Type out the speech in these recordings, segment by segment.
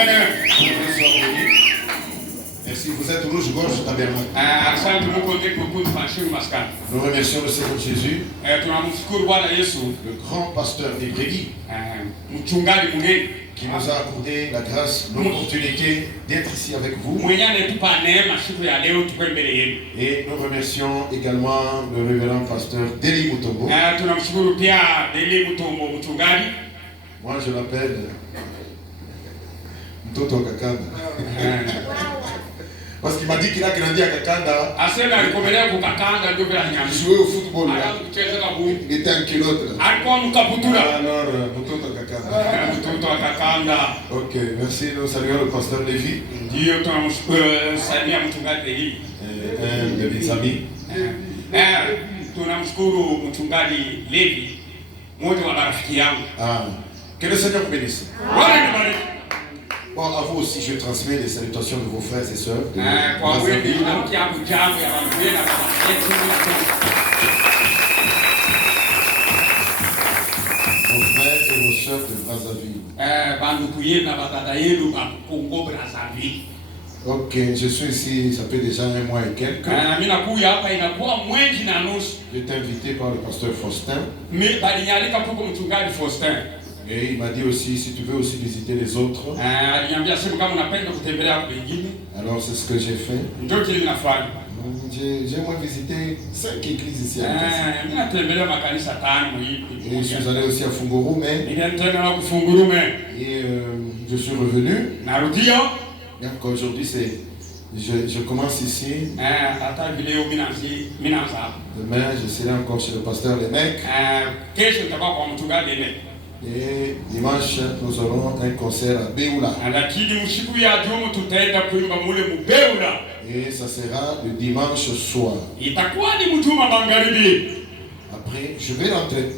Amen. Merci, vous êtes rouge-gorge tabernacle. Nous remercions le Seigneur Jésus, le grand pasteur des brebis, qui nous a accordé la grâce, l'opportunité d'être ici avec vous. Et nous remercions également le révérend pasteur Deli Mutombo. Moi je l'appelle Mtoto Kakanda. Parce qu'il m'a dit qu'il a grandi à Kakanda. Il jouait au football. Là. Il était un kilote. Alors, Mtoto Kakanda. Ok, merci. Nous saluons le pasteur Lévi. Un de mes amis. Que le Seigneur vous bénisse. Bon, à vous aussi, je transmets les salutations de vos frères et sœurs. Vos frères et vos sœurs de Brazzaville. Ok, je suis ici, ça fait déjà un mois et quelques. J'étais invité par le pasteur Faustin. Et il m'a dit aussi, si tu veux aussi visiter les autres. Alors c'est ce que j'ai fait. J'ai moins visité 5 églises ici à et je suis allé aussi à Funguru, mais et je suis revenu. Donc aujourd'hui je commence ici. Demain je serai encore chez le pasteur Lemek. Et dimanche, nous aurons un concert à Béoula. Et ça sera le dimanche soir. Après, je vais rentrer.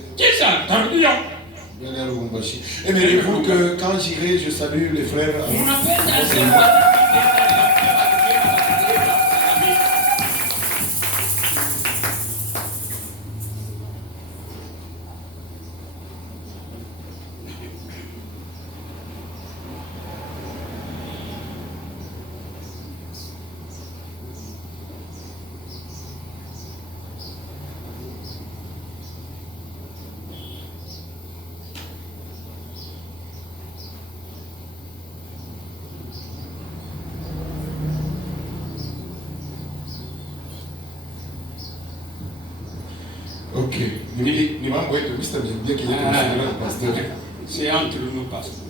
Aimeriez-vous que quand j'irai, je salue les frères? Ok. C'est entre nous, pasteur.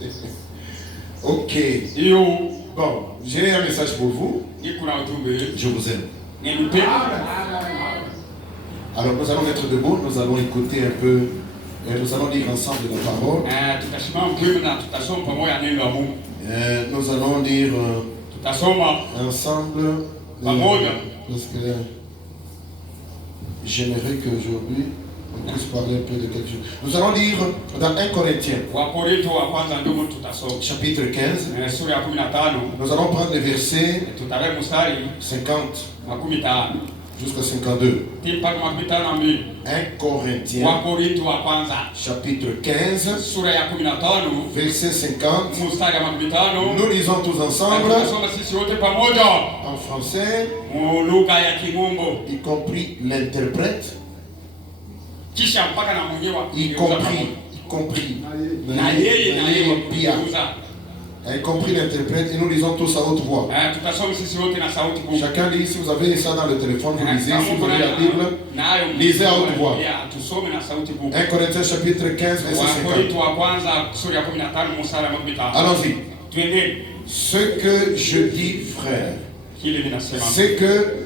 Ok. Bon, j'ai un message pour vous. Je vous aime. Alors nous allons être debout, nous allons écouter un peu, et nous allons lire ensemble la parole. Nous allons lire ensemble. Parce que j'aimerais qu'aujourd'hui on puisse parler un peu de quelque chose. Nous allons lire dans 1 Corinthiens, chapitre 15. Nous allons prendre les versets 50 jusqu'à 52. 1 Corinthiens, chapitre 15, verset 50. Nous lisons tous ensemble en français, y compris l'interprète, y compris l'interprète, et nous lisons tous à haute voix. Chacun lit, si vous avez ça dans le téléphone, vous lisez, si vous avez la Bible, lisez à haute voix. 1 Corinthiens chapitre 15, verset 50. Allons-y. Ce que je dis, frère, c'est que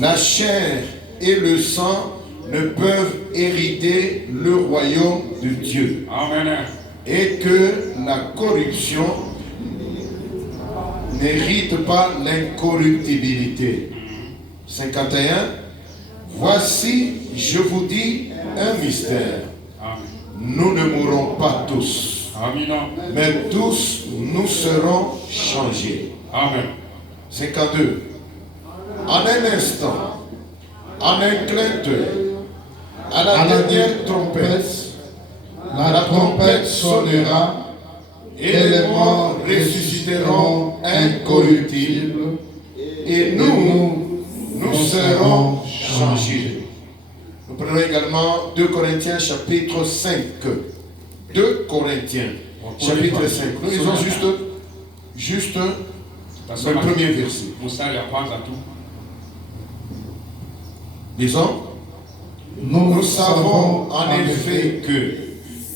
la chair et le sang ne peuvent hériter le royaume de Dieu. Amen. Et que la corruption n'hérite pas l'incorruptibilité. 51. Voici, je vous dis un mystère. Nous ne mourrons pas tous. Mais tous nous serons changés. Amen. 52. En un instant, en un clin d'œil, à la dernière trompette, la trompette sonnera et les morts ressusciteront incorruptibles, et nous serons changés. Nous prenons également 2 Corinthiens chapitre 5. 2 Corinthiens chapitre 5. Nous lisons juste le premier verset. Disons, nous savons en effet que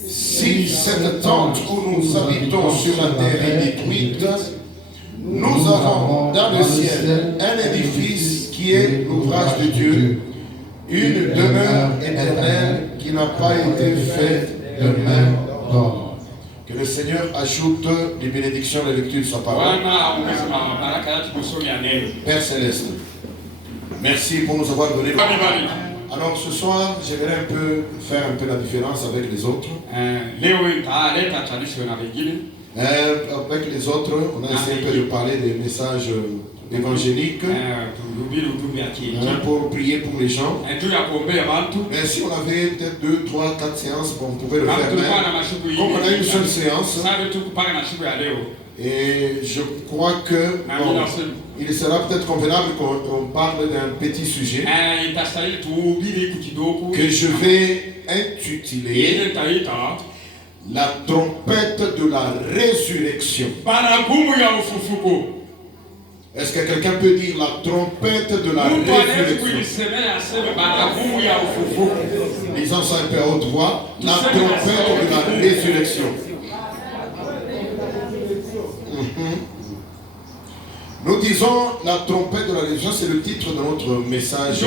si cette tente où nous habitons sur la terre est détruite, nous avons dans le ciel un édifice qui est l'ouvrage de Dieu, une demeure éternelle qui n'a pas été faite de main d'homme. Que le Seigneur ajoute des bénédictions à la lecture de sa parole. Père Céleste, merci pour nous avoir donné le... Alors ce soir, j'aimerais faire un peu la différence avec les autres. Avec les autres, on a essayé un peu de parler des messages évangéliques pour prier pour les gens. Mais si on avait peut-être 2, 3, 4 séances, on pouvait le faire même. Comme on a une seule séance, et je crois que il sera peut-être convenable qu'on parle d'un petit sujet que je vais intituler la trompette de la résurrection. Est-ce que quelqu'un peut dire la trompette de la résurrection? Lisons ça un peu à haute voix. La trompette de la résurrection. Nous disons la trompette de la résurrection, c'est le titre de notre message.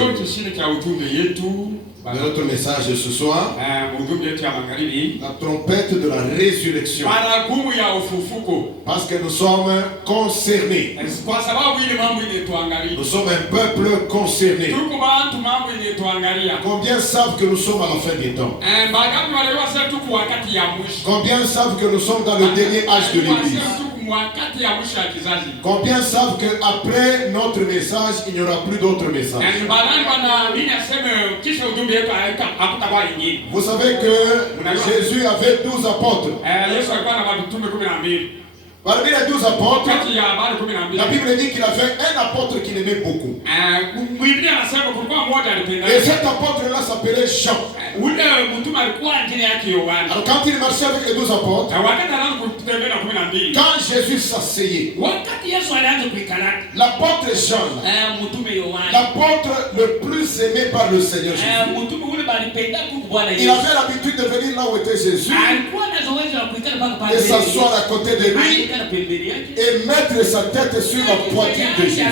De notre message ce soir, la trompette de la résurrection. Parce que nous sommes concernés. Nous sommes un peuple concerné. Combien savent que nous sommes à la fin des temps? Combien savent que nous sommes dans le dernier âge de l'Église? Combien savent qu'après notre message, il n'y aura plus d'autres messages? Vous savez que Jésus avait 12 apôtres. Parmi les 12 apôtres, la Bible dit qu'il avait un apôtre qu'il aimait beaucoup. Et cet apôtre-là s'appelait Jean. Alors quand il marchait avec les 12 apôtres, quand Jésus s'asseyait, l'apôtre Jean, l'apôtre le plus aimé par le Seigneur Jésus, il avait l'habitude de venir là où était Jésus et s'asseoir à côté de lui et mettre sa tête sur la poitrine de Jésus.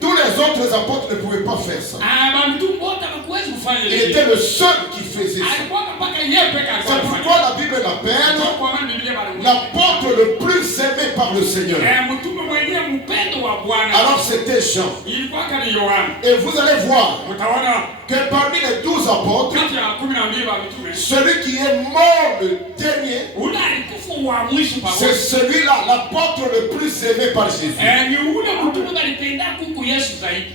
Tous les autres apôtres ne pouvaient pas faire ça. Il était le seul qui faisait ça. C'est pourquoi la Bible l'appelle l'apôtre le plus aimé par le Seigneur. Alors c'était Jean. Et vous allez voir que parmi les 12 apôtres, celui qui est mort le dernier, c'est celui-là, l'apôtre le plus aimé par Jésus.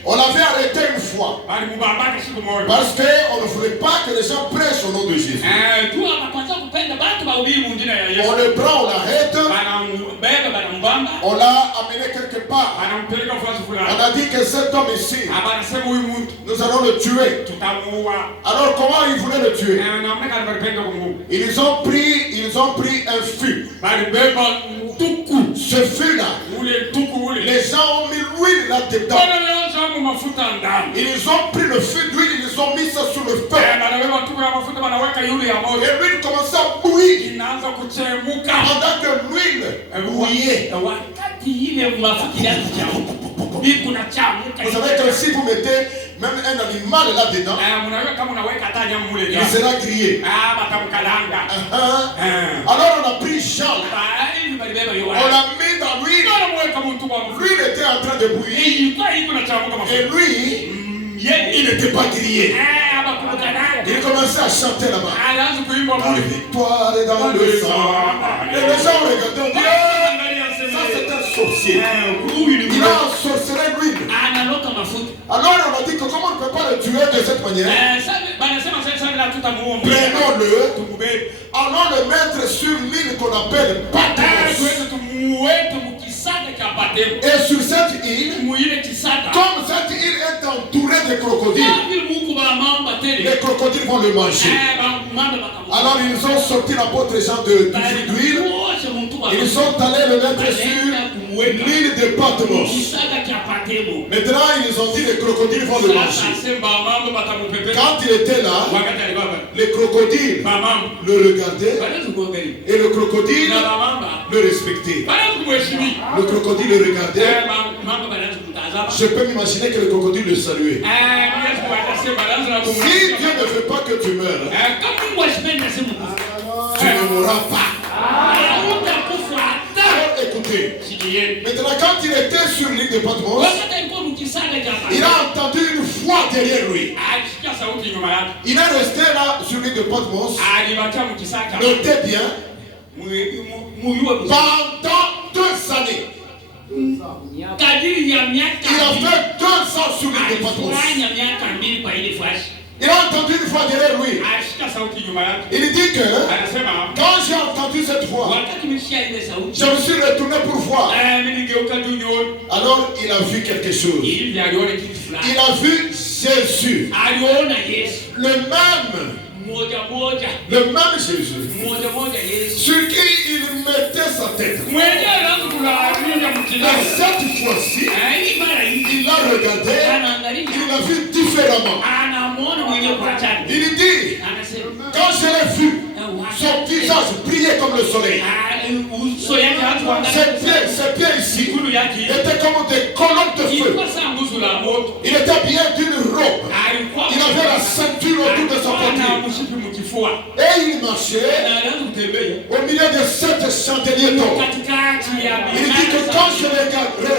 On l'avait arrêté une fois parce qu'on ne voulait pas que les gens prêchent au nom de Jésus. On le prend, on l'arrête, on l'a amené quelque part. On a dit que cet homme ici, nous allons le tuer. Alors comment ils voulaient le tuer? Ils ont pris un fût. Ce fût-là, les gens ont mis l'huile là-dedans. Ils ont pris le fût d'huile, ils ont mis ça sur le feu. Et l'huile commençait à bouillir. Pendant que l'huile bouillait. Vous savez que si vous mettez même un animal là-dedans, il sera grillé. Alors on a pris Jean, on l'a mis dans l'huile. L'huile était en train de bouillir. Et lui, il n'était pas grillé. Il commençait à chanter là-bas. La victoire est dans le sang. Et les gens regardaient, on dit, ça c'est un sorcier. Il a ensorcelé l'huile. Alors on a dit que comment on ne peut pas le tuer de cette manière. Prenons-le. Alors le mettre sur l'île qu'on appelle Patmos. Et sur cette île, comme cette île est entourée de crocodiles, les crocodiles vont le manger. Alors ils ont sorti l'apôtre Jean d'huile. Ils sont allés le mettre sur l'île de Patmos. Maintenant ils ont dit les crocodiles vont le manger. Quand il était là, les crocodiles le regardaient et le crocodile le respectait. Le crocodile le regardait. Je peux m'imaginer que le crocodile le saluait. Si Dieu ne veut pas que tu meurs, tu ne mourras pas. Écoutez, maintenant quand il était sur l'île de Patmos, il a entendu une voix derrière lui. Il est resté là sur l'île de Patmos. Notez bien, pendant 2 années. Il a fait 2 ans sur l'île de Patmos. Il a entendu une voix derrière lui. Il dit que quand j'ai entendu cette voix, je me suis retourné pour voir. Alors il a vu quelque chose. Il a vu Jésus. Le même Jésus sur qui il mettait sa tête. Et cette fois-ci, il l'a regardé, il l'a vu différemment. Il dit, quand je l'ai vu, son visage brillait comme le soleil. Ses pieds ici étaient comme des colonnes de feu. Il était bien d'une robe. Il avait la ceinture autour de son poitrine. Et il marchait au milieu de 7 chandeliers d'or. Il dit que quand je regardais,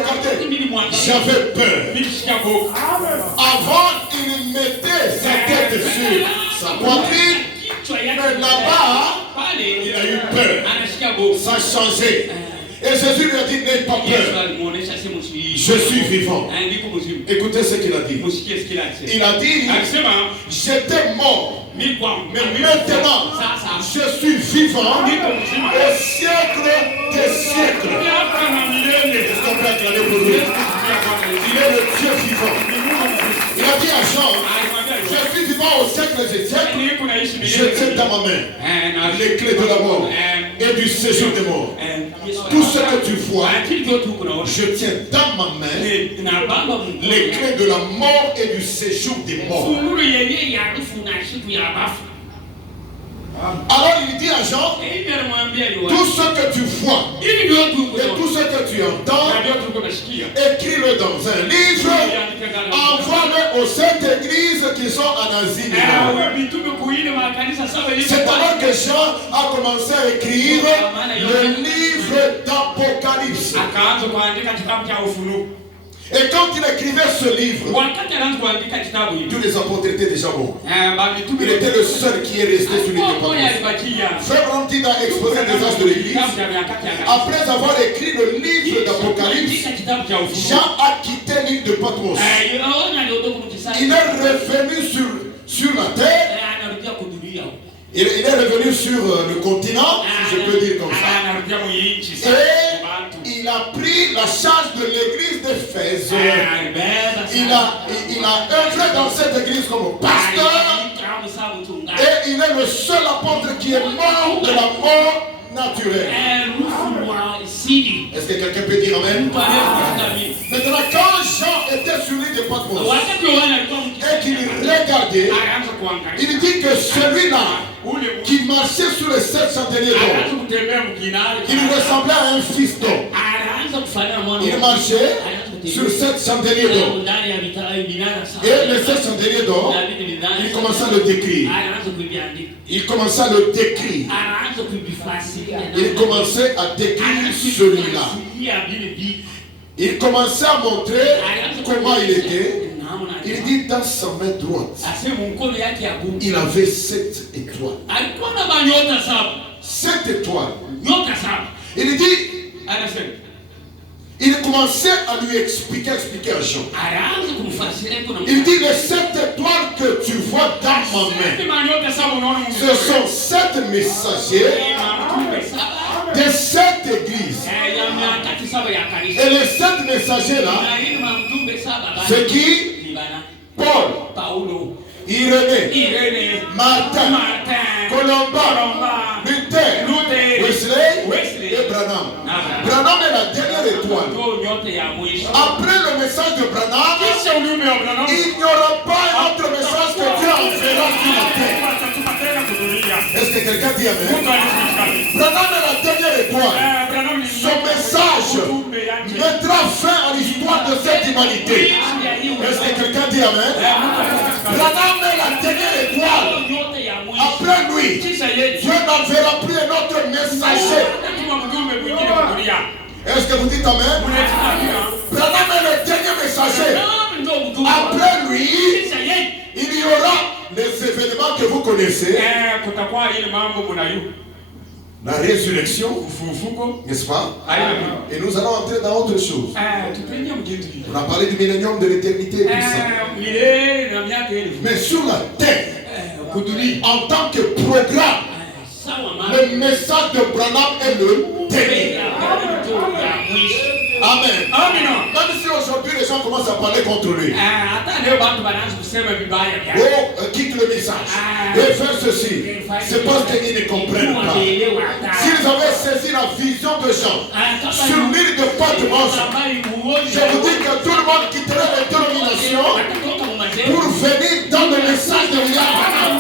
j'avais peur. Avant, il mettait sa tête sur sa poitrine. Mais là-bas, il a eu peur. Ça a changé. Et Jésus lui a dit, n'aie pas peur. Je suis vivant. Écoutez ce qu'il a dit. Il a dit, j'étais mort. Mais maintenant, je suis vivant au siècle des siècles. Est-ce qu'on peut acclamer pour lui? Il est le Dieu vivant. Il a dit à Jean, je suis vivant au siècle des siècles. Je tiens dans ma main les clés de la mort et du séjour des morts. Tout ce que tu vois, je tiens dans ma main les clés de la mort et du séjour des morts. Alors il dit à Jean, tout ce que tu vois et tout ce que tu entends, écris-le dans un livre, envoie-le aux 7 églises qui sont en Asie. C'est alors que Jean a commencé à écrire le livre d'Apocalypse. Et quand il écrivait ce livre, tous les apôtres étaient déjà morts. Il était le seul qui est resté sur l'île de Patmos. Frère Brandt a exposé des âges de l'église. Après avoir écrit le livre d'Apocalypse, Jean a quitté l'île de Patmos. Il est revenu sur la terre. Il est revenu sur le continent, si je peux dire comme ça. Et il a pris la charge de l'église d'Éphèse. Il a œuvré dans cette église comme pasteur. Et il est le seul apôtre qui est mort de la mort naturelle. Est-ce que quelqu'un peut dire amen? Maintenant, quand Jean était sur l'île de Patmos et qu'il regardait, il dit que celui-là qui marchait sur les 7 chandeliers d'or, il ressemblait à un fiston. Il marchait sur 7 chandeliers d'or. Et les 7 chandeliers d'or, il commençait à le décrire. Il commençait à le décrire. Il commençait à décrire celui-là. Il commençait à montrer comment il était. Il dit dans sa main droite, il avait 7 étoiles. 7 étoiles. Il dit, Il commençait à lui expliquer à Jean. Il dit, les 7 étoiles que tu vois dans ma main, ce sont 7 messagers des 7 églises. Et les 7 messagers là, c'est qui? Paul, Irénée, Martin, Colomba, Luther, Wesley et Branham. Branham est la dernière étoile. Après le message de Branham, il n'y aura pas un autre message que Dieu enverra sur la terre. Est-ce que quelqu'un dit amen? Branham est la dernière étoile. Son message mettra fin à l'histoire de cette humanité. Est-ce que quelqu'un dit amen? Branham est la dernière étoile. Après lui, Dieu n'enverra plus un autre messager. Est-ce que vous dites amen? Branham est le dernier messager. Après lui, il y aura les événements que vous connaissez. La résurrection, n'est-ce pas? Et nous allons entrer dans autre chose. On a parlé du millénium, de l'éternité, tout ça. Mais sur la terre, en tant que programme, le message de Branham est le dernier. Amen. Même si aujourd'hui les gens commencent à parler contre lui. Oh, quitte le message. Et faire ceci. C'est parce qu'ils ne comprennent pas. S'ils avaient saisi la vision de Jean sur l'île de Patmos, je vous dis que tout le monde quitterait les dénominations pour venir dans le message de William Branham.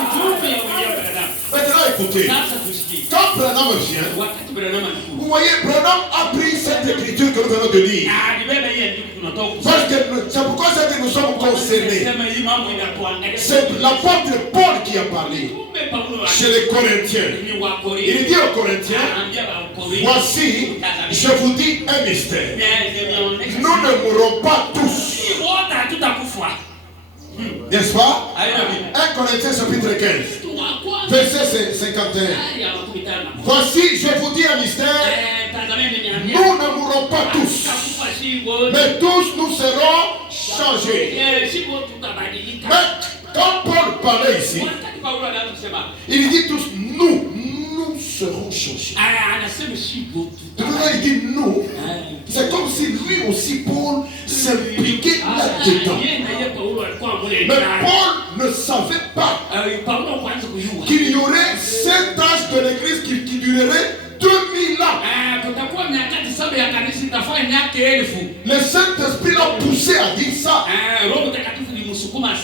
Maintenant écoutez, quand Branham vient, vous voyez, Branham a pris cette écriture que nous venons de lire. Parce que c'est pourquoi que nous sommes concernés. C'est l'apôtre Paul qui a parlé chez les Corinthiens. Il dit aux Corinthiens, voici, je vous dis un mystère. Nous ne mourrons pas tous. N'est-ce pas? 1 Corinthiens chapitre 15, verset 51. Voici, je vous dis un mystère. Nous ne mourrons pas tous, mais tous nous serons changés. Mais quand Paul parlait ici, il dit tous, nous serons changés. Il dit nous. C'est comme si lui aussi, Paul, s'impliquait là-dedans. Mais Paul ne savait pas qu'il y aurait 7 âges de l'église qui durerait 2000 ans. Le Saint-Esprit l'a poussé à dire ça.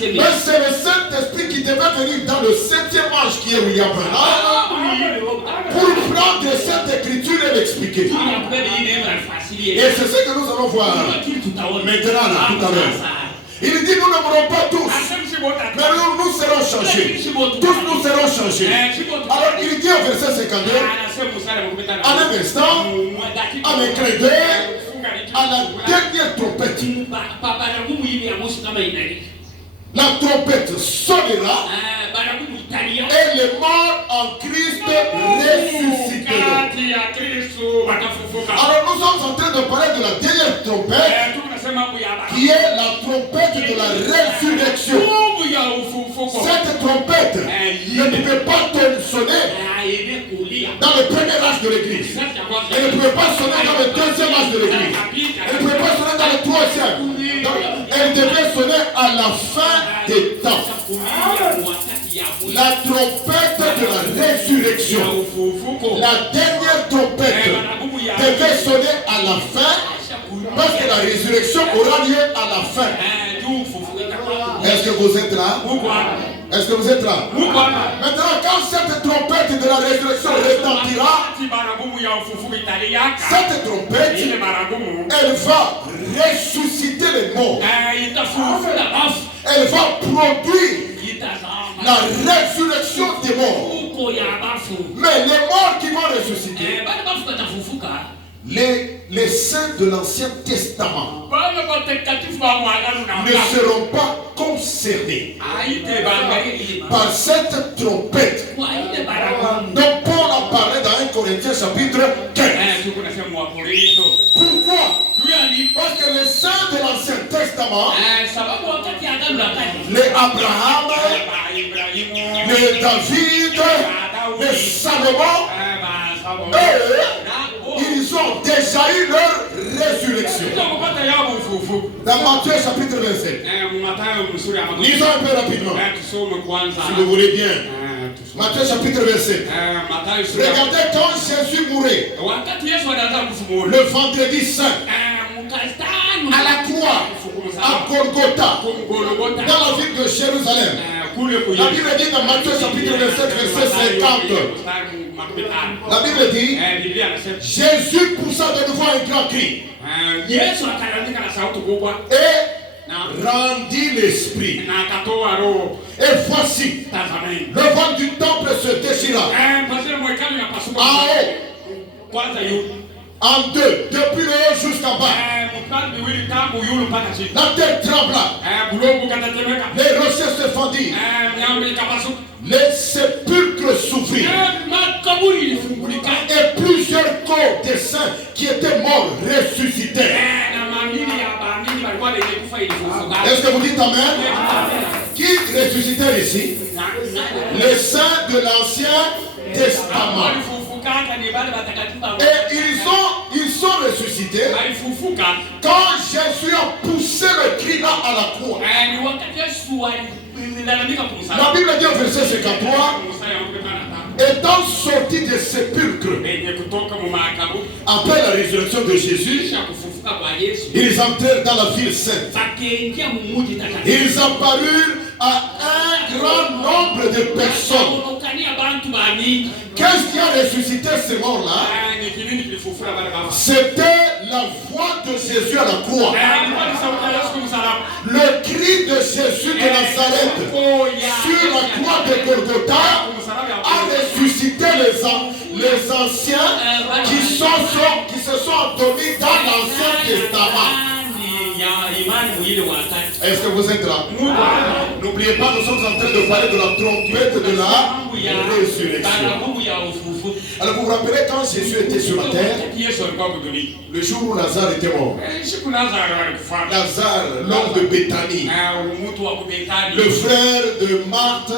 Mais c'est le Saint-Esprit qui devait venir dans le 7e âge qui est William Branham pour prendre cette écriture et l'expliquer. Et c'est ce que nous allons voir maintenant, là, tout à l'heure. Il dit nous ne mourrons pas tous, mais nous serons changés. Tous nous serons changés. Alors il dit au verset 52, en un instant, en un clin d'œil, à la dernière trompette, la trompette sonnera et les morts en Christ ressusciteront. Alors nous sommes en train de parler de la dernière trompette qui est la trompette de la résurrection. Cette trompette ne pouvait pas sonner dans le premier âge de l'église. Elle ne pouvait pas sonner dans le deuxième âge de l'église. Elle ne pouvait pas sonner dans le troisième. Elle devait sonner à la fin des temps. La trompette de la résurrection, la dernière trompette devait sonner à la fin, parce que la résurrection aura lieu à la fin. Est-ce que vous êtes là? Est-ce que vous êtes là? Maintenant, quand cette trompette de la résurrection retentira, cette trompette, elle va ressusciter les morts. Elle va produire la résurrection des morts. Mais les morts qui vont ressusciter, les saints de l'Ancien Testament ne seront pas concernés par cette trompette. Donc Paul a parlé dans 1 Corinthiens chapitre 15. Pourquoi? Parce que les saints de l'Ancien Testament, les Abraham, les David, les Salomon, ils ont déjà eu leur résurrection. Dans Matthieu chapitre 27. Lisons un peu rapidement. Si vous voulez bien. Matthieu chapitre 27. Regardez quand Jésus mourait. Le vendredi saint. À la croix. À Golgotha. Dans la ville de Jérusalem. La Bible dit dans Matthieu chapitre 27 verset 50. La Bible dit, Jésus poussa de nouveau un grand cri et rendit l'esprit. Et voici, le voile du temple se déchira en deux, depuis le haut jusqu'en bas. La terre trembla. Les rochers se fendirent. Les sépulcres s'ouvrirent. Et plusieurs corps des saints qui étaient morts ressuscitèrent. Est-ce que vous dites Amen? Qui ressuscitèrent ici? Les saints de l'Ancien Testament. Et ils sont ressuscités quand Jésus a poussé le cri là à la croix. La Bible dit au verset 53, étant sortis des sépulcres après la résurrection de Jésus, ils entrèrent dans la ville sainte. Ils apparurent à un grand nombre de personnes. Qu'est-ce qui a ressuscité ces morts-là? C'était la voix de Jésus à la croix. Le cri de Jésus de Nazareth sur la croix de Golgotha a ressuscité les anciens qui se sont endormis dans l'Ancien Testament. Est-ce que vous êtes là? N'oubliez pas, nous sommes en train de parler de la trompette de la résurrection. Alors vous vous rappelez quand Jésus était sur la terre, le jour où Lazare était mort. Lazare, l'homme de Béthanie, le frère de Marthe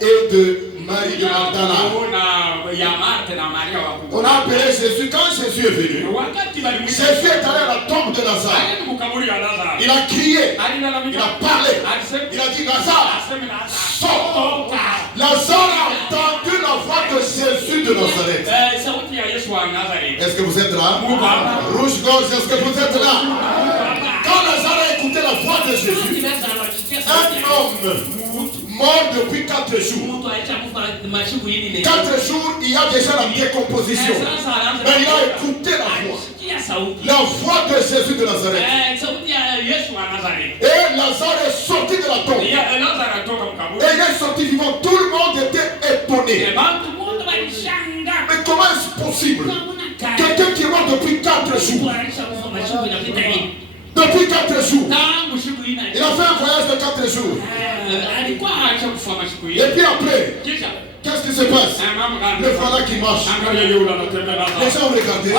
et de Marie de Magdala. On a appelé Jésus. Quand Jésus est venu, Jésus est allé à la tombe de Lazare. Il a crié, il a parlé, il a dit Lazare, sors. Lazare a entendu la voix de Jésus de Nazareth. Est-ce que vous êtes là? Rouge-gorge, est-ce que vous êtes là? Quand Lazare a écouté la voix de Jésus, un homme mort depuis 4 jours. 4 jours, il y a déjà la décomposition. Mais il a écouté la voix de Jésus de Nazareth. Et Lazare est sorti de la tombe. Et il est sorti vivant. Tout le monde était étonné. Mais comment est-ce possible? Quelqu'un qui est mort depuis 4 jours. Depuis 4 jours. Il a fait un voyage de 4 jours. Et puis après, qu'est-ce qui se passe? Le voilà qui marche. Les gens ont regardé.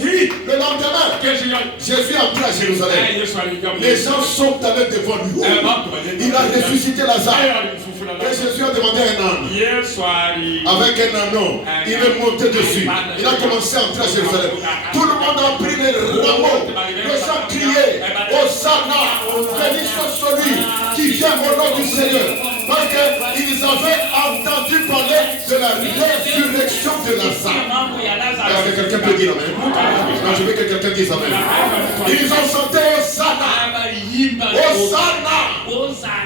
Le lendemain, Jésus est entré à Jérusalem. Les gens sont allés devant lui. Il a ressuscité Lazare. Et Jésus a demandé un âne. Avec un anneau, il est monté dessus. Il a commencé à entrer à Jérusalem. Tout le monde a pris les rameaux. Les gens criaient, Hosanna, béni soit celui qui vient au nom du Seigneur. Parce qu'ils avaient entendu parler de la résurrection de Lazare. Est-ce que quelqu'un peut dire amen? Non, je veux que quelqu'un dise amen. Ils ont chanté Hosanna. Hosanna.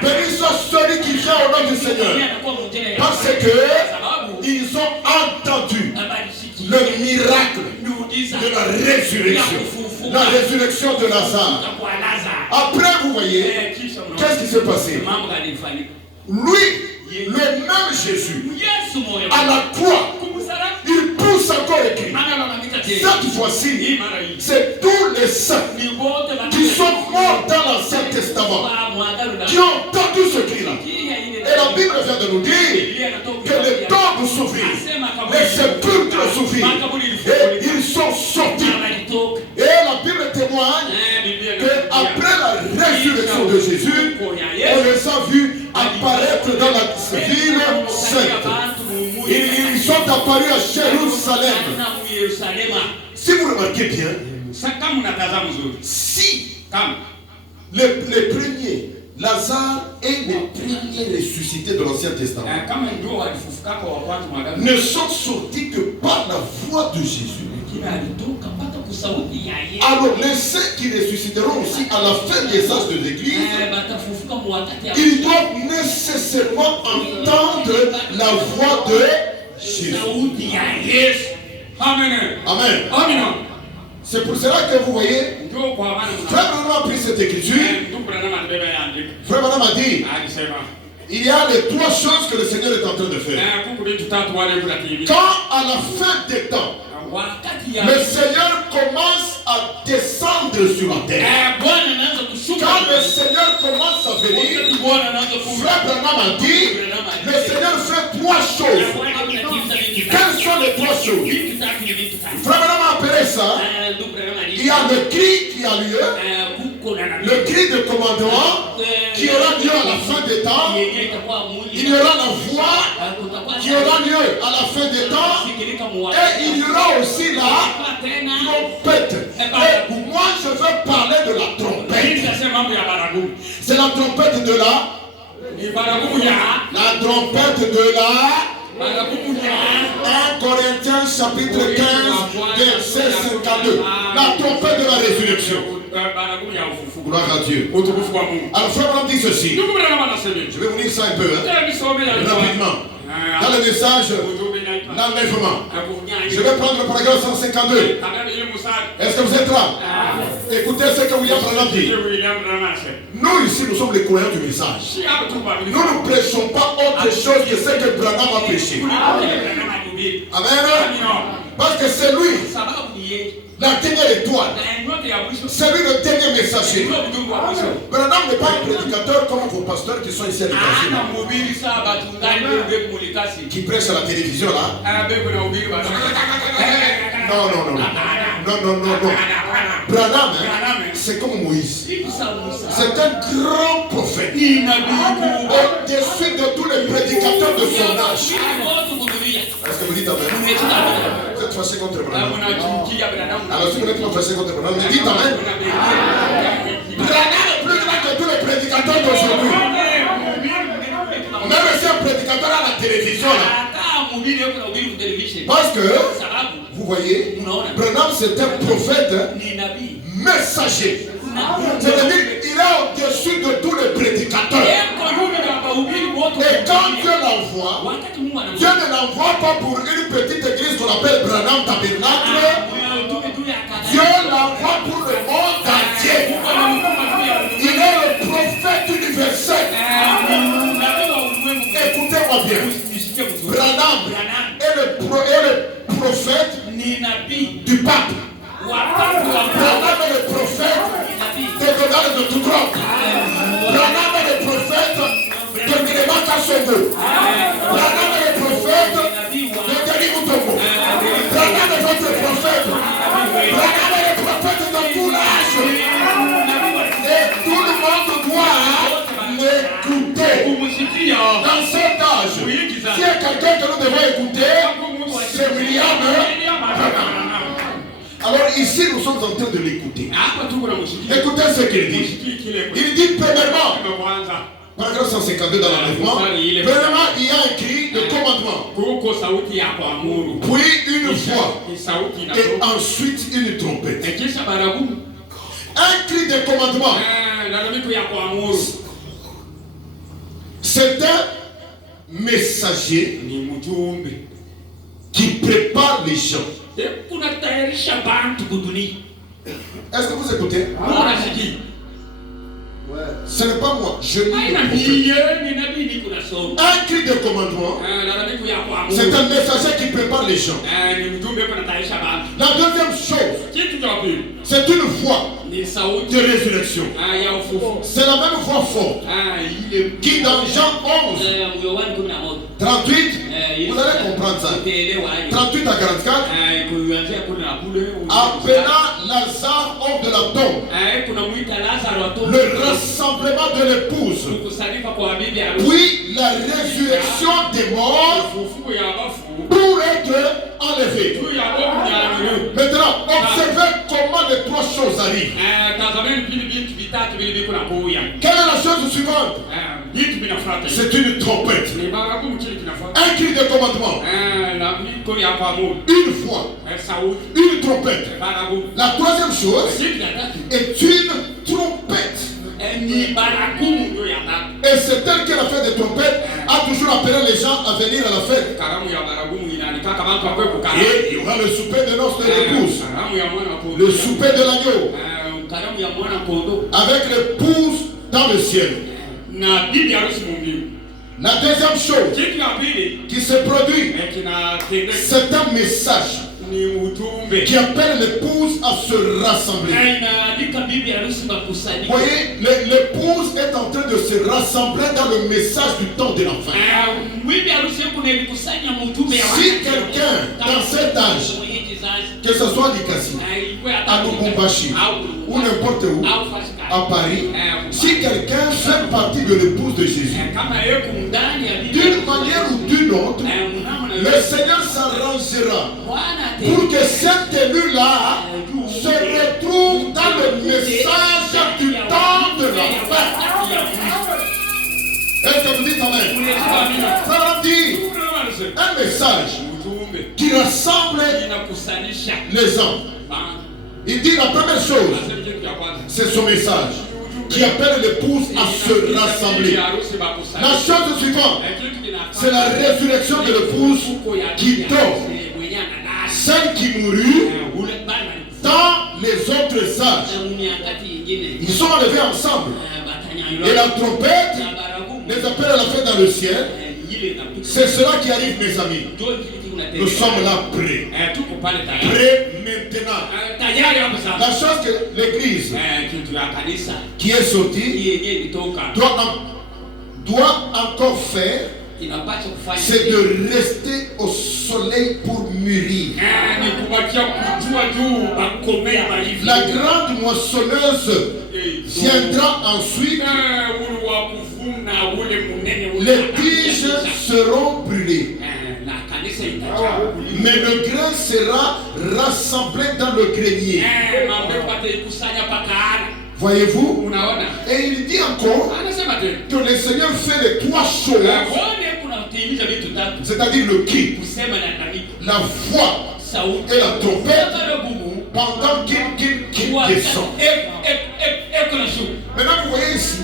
Béni soit celui qui vient au nom du Seigneur. Parce que ils ont entendu le miracle de la résurrection. La résurrection de Lazare. Après, vous voyez, qu'est-ce qui s'est passé? Lui, le même Jésus, à la croix, il pousse encore le cri. Cette fois-ci, c'est tous les saints qui sont morts dans l'Ancien Testament qui ont entendu ce cri-là. Et la Bible vient de nous dire que les tombes s'ouvrirent, les sépulcres s'ouvrirent, et ils sont sortis. Et la Bible témoigne témoigne qu'après la résurrection de Jésus, on les a vus apparaître dans la ville sainte. Ils sont apparus à Jérusalem. Si vous remarquez bien, si les premiers, Lazare est le premier ressuscité de l'Ancien Testament, ne sont sortis que par la voix de Jésus. Alors les saints qui ressusciteront aussi à la fin des âges de l'Église, ils doivent nécessairement entendre la voix de Jésus. Amen. Amen. C'est pour cela que vous voyez, Frère Branham a pris cette écriture. Frère Branham a dit, il y a les trois choses que le Seigneur est en train de faire. Quand à la fin des temps, le Seigneur commence à descendre sur la terre. Quand le Seigneur commence à venir, Frère Branham a dit, le Seigneur fait trois choses. Quelles sont les trois choses? Frère Branham a appelé ça, il y a le cri qui a lieu, le cri de commandement qui aura lieu à la fin des temps. Il y aura la voix qui aura lieu à la fin des temps. Et il y aura aussi la trompette. Et moi je veux parler de la trompette. C'est la trompette de la trompette de la 1 Corinthiens chapitre 15 verset 52. La trompette de la résurrection. Gloire à Dieu. Alors Frère Branham dit ceci. Je vais vous lire ça un peu rapidement. Dans le message l'enlèvement. Je vais prendre le paragraphe 152. Est-ce que vous êtes là? Écoutez ce que William Branham dit. Nous ici, nous sommes les croyants du message. Nous ne prêchons pas autre chose que ce que Branham a prêché. Amen. Parce que c'est lui, la dernière étoile. C'est lui le dernier messager. Branham n'est pas un prédicateur comme vos pasteurs qui sont ici à l'église, qui prêchent à la télévision là. Non. Branham, c'est comme Moïse. C'est un grand prophète. Au-dessus de tous les prédicateurs de son âge. Est-ce que vous dites amen? Vous êtes fâché contre Branham. Alors si vous êtes fâché contre Branham, dites amen. Branham est plus grand que tous les prédicateurs d'aujourd'hui. Même si un prédicateur à la télévision là. Parce que, vous voyez, Branham c'est un prophète messager. C'est-à-dire il est au-dessus de tous les prédicateurs. Et quand Dieu l'envoie, Dieu ne l'envoie pas pour une petite église qu'on appelle Branham Tabernacle. Dieu l'envoie pour le monde entier. Il est le prophète universel. Écoutez-moi bien. Branham est le prophète du pape. Branham est le prophète de Donald de Trump. Branham est le prophète de Clément Kassongo. Branham est le prophète de Denis Mutombo. Branham est votre prophète. Branham est le prophète de tout l'âge. Et tout le monde doit l'écouter. Dans cet âge, s'il y a quelqu'un que nous devons écouter, c'est William Branham. Alors ici, nous sommes en train de l'écouter. Écoutez ce qu'il dit. Il dit premièrement, paragraphe 152 dans l'enlèvement, premièrement, il y a un cri de commandement. Puis une voix. Et ensuite une trompette. Un cri de commandement. C'est un messager qui prépare les gens. Est-ce que vous écoutez? Ce n'est pas moi, je lis un cri de commandement. C'est un messager qui prépare les gens. La deuxième chose, c'est une voix de résurrection. C'est la même voix forte qui dans Jean 11 38 Vous allez comprendre ça. 38 à 44. Appelant Lazare hors de la tombe. Le rassemblement de l'épouse. Puis la résurrection des morts pour être enlevé. Maintenant, observez comment les trois choses arrivent. Quelle est la chose suivante? C'est une trompette. Un cri de commandement. Une voix. Une trompette. La troisième chose est une trompette. Et c'est elle qui a fait des trompettes, a toujours appelé les gens à venir à la fête. Et il y aura le souper de noces de l'épouse, le souper de l'agneau, avec l'épouse dans le ciel. La deuxième chose qui se produit, c'est un message qui appelle l'épouse à se rassembler. Vous voyez, l'épouse est en train de se rassembler dans le message du temps de l'enfant. Si quelqu'un dans cet âge, que ce soit à Likasi, à Lubumbashi ou n'importe où, à Paris, si quelqu'un fait partie de l'épouse de Jésus, d'une manière ou d'une autre, le Seigneur s'arrangera pour que cet élu-là se retrouve dans le message du temps de l'enfant. Est-ce que vous dites amen? Ça veut dire un message qui rassemble les hommes. Il dit la première chose, c'est son message qui appelle l'épouse à se rassembler. La chose suivante, c'est la résurrection de l'épouse qui dort, celle qui mourut dans les autres âges. Ils sont enlevés ensemble. Et la trompette les appelle à la fête dans le ciel. C'est cela qui arrive, mes amis. Nous sommes là prêts. Prêts maintenant. La chose que l'église qui est sortie doit encore faire, c'est de rester au soleil pour mûrir. La grande moissonneuse viendra ensuite. Les tiges seront brûlées. Mais le grain sera rassemblé dans le grenier. Voyez-vous? Et il dit encore que le Seigneur fait les trois choses. C'est-à-dire le cri, la voix et la trompette pendant qu'il descend. Maintenant vous voyez ici,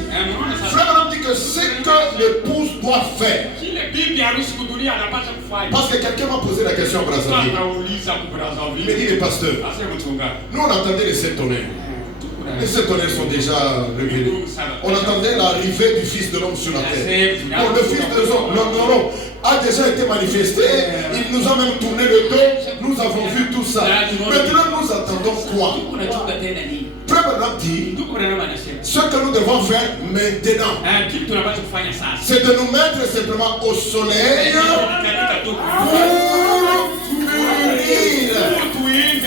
Frère Madame dit que c'est que l'épouse doit faire. Parce que quelqu'un m'a posé la question à Brazzaville. Il m'a dit, mais pasteur, nous on attendait les 7 tonnerres. Les 7 tonnerres sont déjà révélés. On attendait l'arrivée du Fils de l'homme sur la terre. Bon, le Fils de l'homme a déjà été manifesté. Il nous a même tourné le dos. Nous avons vu tout ça. Maintenant, nous attendons quoi? Frère Branham dit, ce que nous devons faire maintenant, c'est de nous mettre simplement au soleil pour mûrir.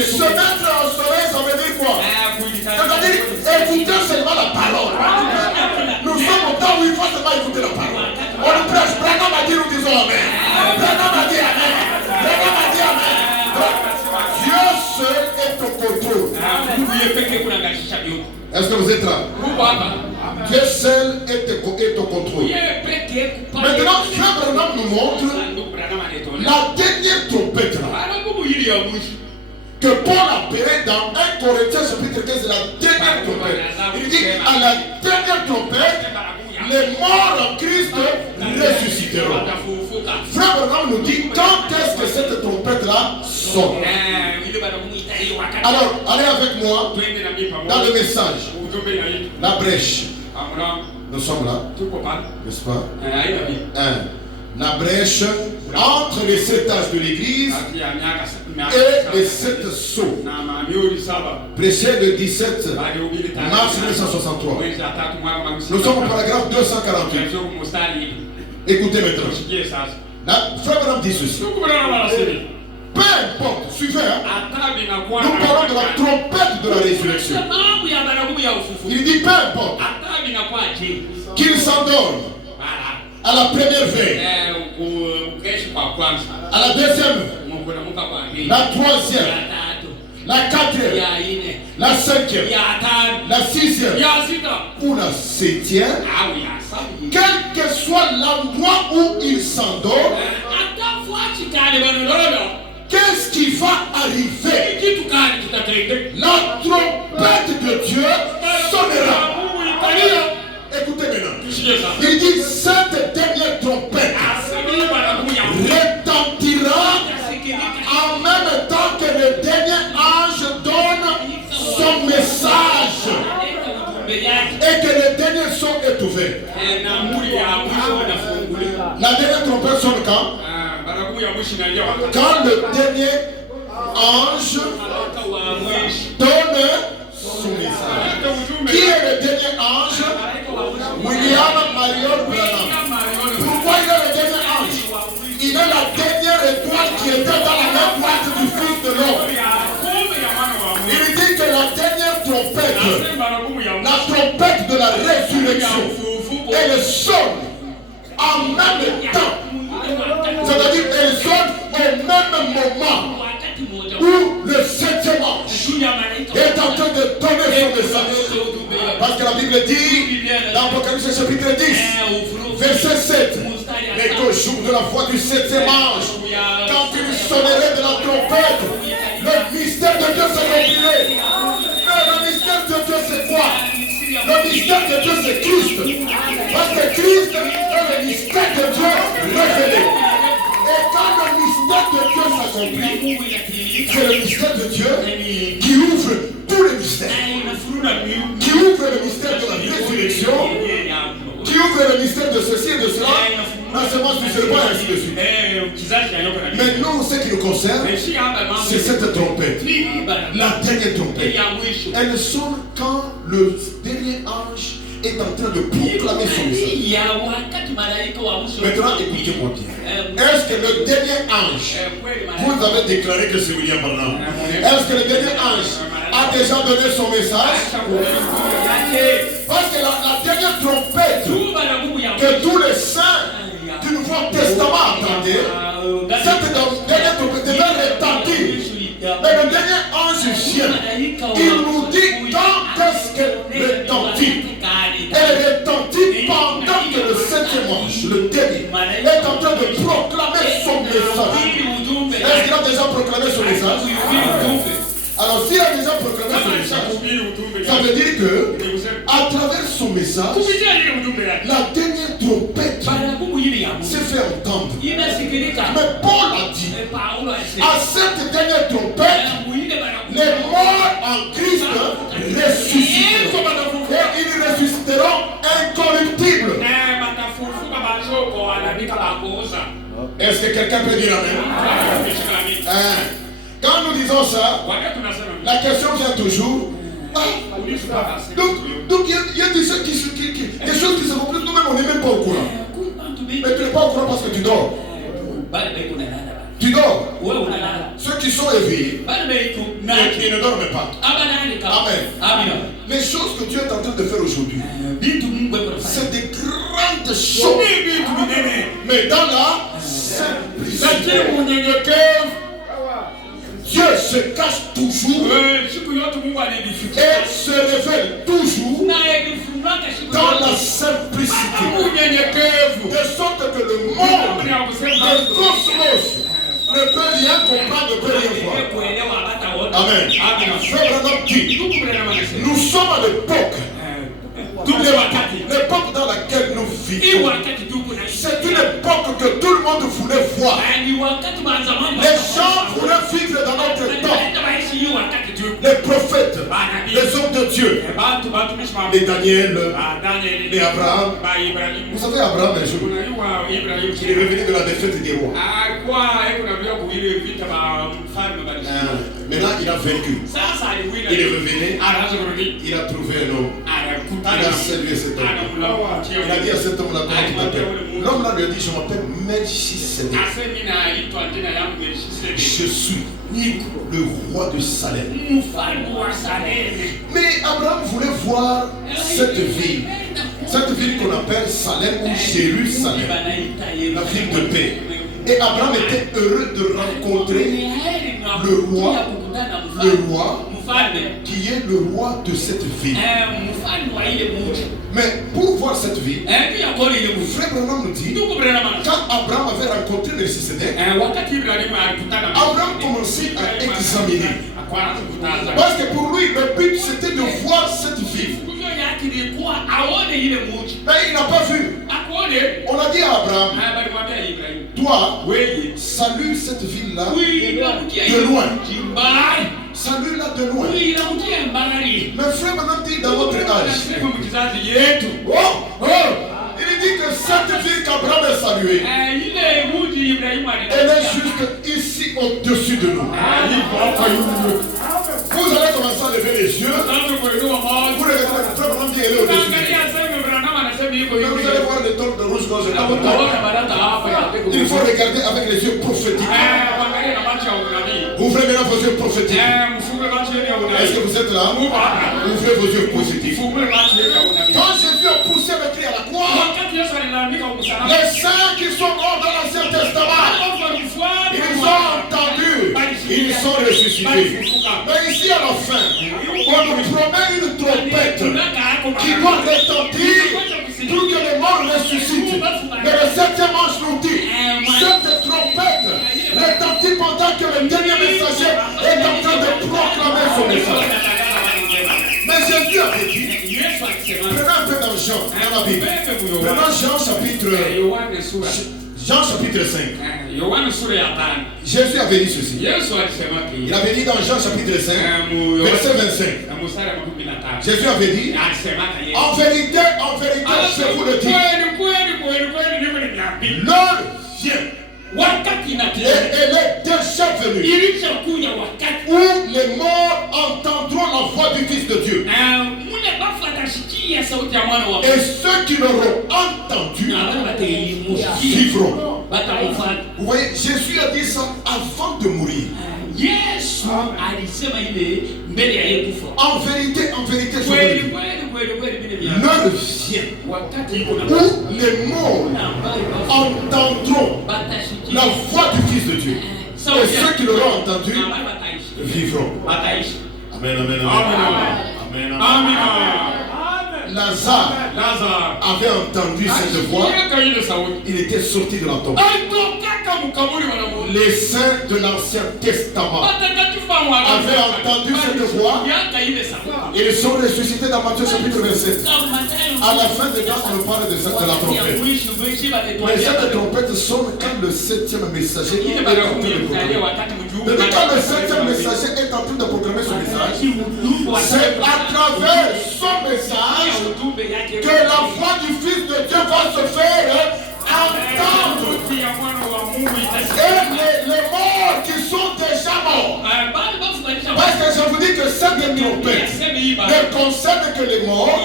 Se mettre au soleil, ça veut dire quoi? C'est-à-dire écouter seulement la parole. Nous sommes au temps où il faut seulement écouter la parole. On nous prêche, Branham a dit, nous disons amen. Branham a dit amen. Branham a dit amen. Dieu seul est au contrôle. Est-ce que vous êtes là? Dieu seul est au contrôle. Maintenant, Frère Branham nous montre la dernière trompette que Paul appelait dans 1 Corinthiens chapitre 15 la dernière trompette. Il dit à la dernière trompette, les morts en Christ ressusciteront. Frère Branham nous dit quand est-ce que cette trompette-là sonne. Alors, allez avec moi dans le message. La brèche. Nous sommes là, n'est-ce pas? La brèche entre les 7 âges de l'église et les 7 sceaux. Prêché le 17 mars 1963. Nous sommes au paragraphe 248. Écoutez maintenant. Frère Branham dit ceci. Peu importe, suivez, hein? Nous parlons de la trompette de la résurrection. Il dit peu importe qu'il s'endorme à la première veille, à la deuxième, la troisième, la quatrième, la cinquième, la sixième ou la septième, quel que soit l'endroit où il s'endort, qu'est-ce qui va arriver? La trompette de Dieu sonnera. Écoutez maintenant. Il dit cette dernière trompette retentira en même temps que le dernier ange donne son message et que le dernier son est ouvert. La dernière trompette sonne quand? Quand le dernier ange donne son message. Qui est le dernier ange? William Marion Branham. Pourquoi il est le dernier ange? Il est la dernière étoile qui était dans la main droite du Fils de l'homme. Il dit que la dernière trompette, la trompette de la résurrection, elle sonne en même temps. C'est-à-dire qu'elle sonne au même moment où le septième ange est en train de donner son message. Parce que la Bible dit, dans Apocalypse chapitre 10, verset 7, mais qu'au jour de la voix du septième ange, quand il sonnerait de la trompette, le mystère de Dieu s'accomplirait. Mais le mystère de Dieu c'est quoi? Le mystère de Dieu c'est Christ. Parce que Christ est le mystère de Dieu révélé. Et quand le mystère de Dieu s'accomplit, c'est le mystère de Dieu qui ouvre tous les mystères. Qui ouvre le mystère de la résurrection, qui ouvre le mystère de ceci et de cela, la semence du serpent et ainsi de suite. Mais nous, ce qui nous concerne, c'est cette trompette, la dernière trompette. Elle sonne quand le dernier ange est en train de proclamer son message. Maintenant, écoutez-moi bien. Est-ce que le dernier ange, vous avez déclaré que c'est William Branham, est-ce que le dernier ange a déjà donné son message? Parce que la dernière trompette que tous les saints du Nouveau Testament attendaient, cette dernière trompette devait retentir. Mais le dernier ange vient, il nous dit quand est-ce qu'elle retentit. Elle retentit pendant que le septième ange, le dernier, est en train de proclamer son message. Est-ce qu'il a déjà proclamé son message? Alors s'il a déjà proclamé son message, ça veut dire que à travers son message, la dernière trompette s'est fait entendre. Mais Paul a dit, à cette dernière trompette, les morts en Christ ressusciteront. Et ils ressusciteront incorruptibles. Est-ce que quelqu'un peut dire amen? Quand nous disons ça, la question vient toujours. Donc il y a des choses qui se font plus, nous-mêmes on n'est même pas au courant. Mais tu n'es pas au courant parce que tu dors. Tu dors. Ceux qui sont éveillés, ils ne dorment pas. Amen. Les choses que Dieu est en train de faire aujourd'hui, c'est des grandes choses. Mais dans la simplicité, Dieu se cache toujours et se révèle toujours dans la simplicité. De sorte que le monde, le cosmos, ne peut rien comprendre, ne peut rien voir. Amen. Nous sommes à l'époque, l'époque dans laquelle nous vivons. C'est une époque que tout le monde voulait voir. Les gens voulaient vivre dans notre temps. Les prophètes, les hommes de Dieu, les Daniel, les Abraham. Vous savez Abraham un jour, il est revenu de la défaite des rois. Maintenant il a vaincu. Il est revenu, il a trouvé un homme Il a salué cet homme. Il a dit à cet homme-là, comment tu t'appelles? L'homme là lui a dit, je m'appelle Melchisedec. Je suis le roi de Salem. Mais Abraham voulait voir cette ville qu'on appelle Salem ou Jérusalem, la ville de paix. Et Abraham était heureux de rencontrer le roi qui est le roi de cette ville. Mais pour voir cette ville, Frère Branham nous dit, quand Abraham avait rencontré Melchisedec, Abraham commençait à examiner. Parce que pour lui, le but c'était de voir cette ville. Mais il n'a pas vu. On a dit à Abraham, toi, salue cette ville-là de loin. Salue-la de loin. Mais frère Branham dit dans votre âge, il dit que cette ville qu'Abraham a saluée, elle est juste ici au-dessus de nous. Vous allez commencer à lever les yeux. Vous regardez, frère Branham dit elle est au-dessus de nous. Vous allez voir les torts de rouge gauche dans votre tête. Il faut regarder avec les yeux prophétiques. Ouvrez maintenant vos yeux prophétiques. Est-ce que vous êtes là? Ouvrez vos yeux positifs. Quand Jésus a poussé le cri à la croix, les saints qui sont morts dans l'Ancien Testament, ils ont entendu, ils sont ressuscités. Mais ici à la fin, on nous promet une trompette qui doit retentir pour que les morts ressuscitent. Mais le 7e ange nous dit, cette trompette retentit pendant que le dernier messager est en train de proclamer son message. Mais Jésus avait dit, prenons un peu dans Jean, dans la Bible. Prenons Jean chapitre 5. Jésus avait dit ceci. Il avait dit dans Jean chapitre 5, verset 25. Jésus avait dit, en vérité, je vous le dis, l'heure vient. Et elle est déjà venue où les morts entendront la voix du Fils de Dieu. Et ceux qui l'auront entendu vivront. Vous voyez, Jésus a dit ça avant de mourir. En vérité, je vous dis, l'heure vient où les morts entendront la voix du Fils de Dieu. Et ceux qui l'auront entendu vivront. Amen, amen, amen. Amen. Lazare avait entendu cette voix. Il était sorti de la tombe. Les saints de l'Ancien Testament avaient entendu cette voix. Ils sont ressuscités dans Matthieu chapitre 27. À la fin de temps, on parle de la trompette. Mais cette trompette sonne quand le 7e messager est en train de proclamer. Quand le 7e messager est en train de proclamer son message, c'est à travers son message que la voix du Fils de Dieu va se faire entendre. Et les morts qui sont déjà morts. Parce que je vous dis que cette trompette ne concerne que les morts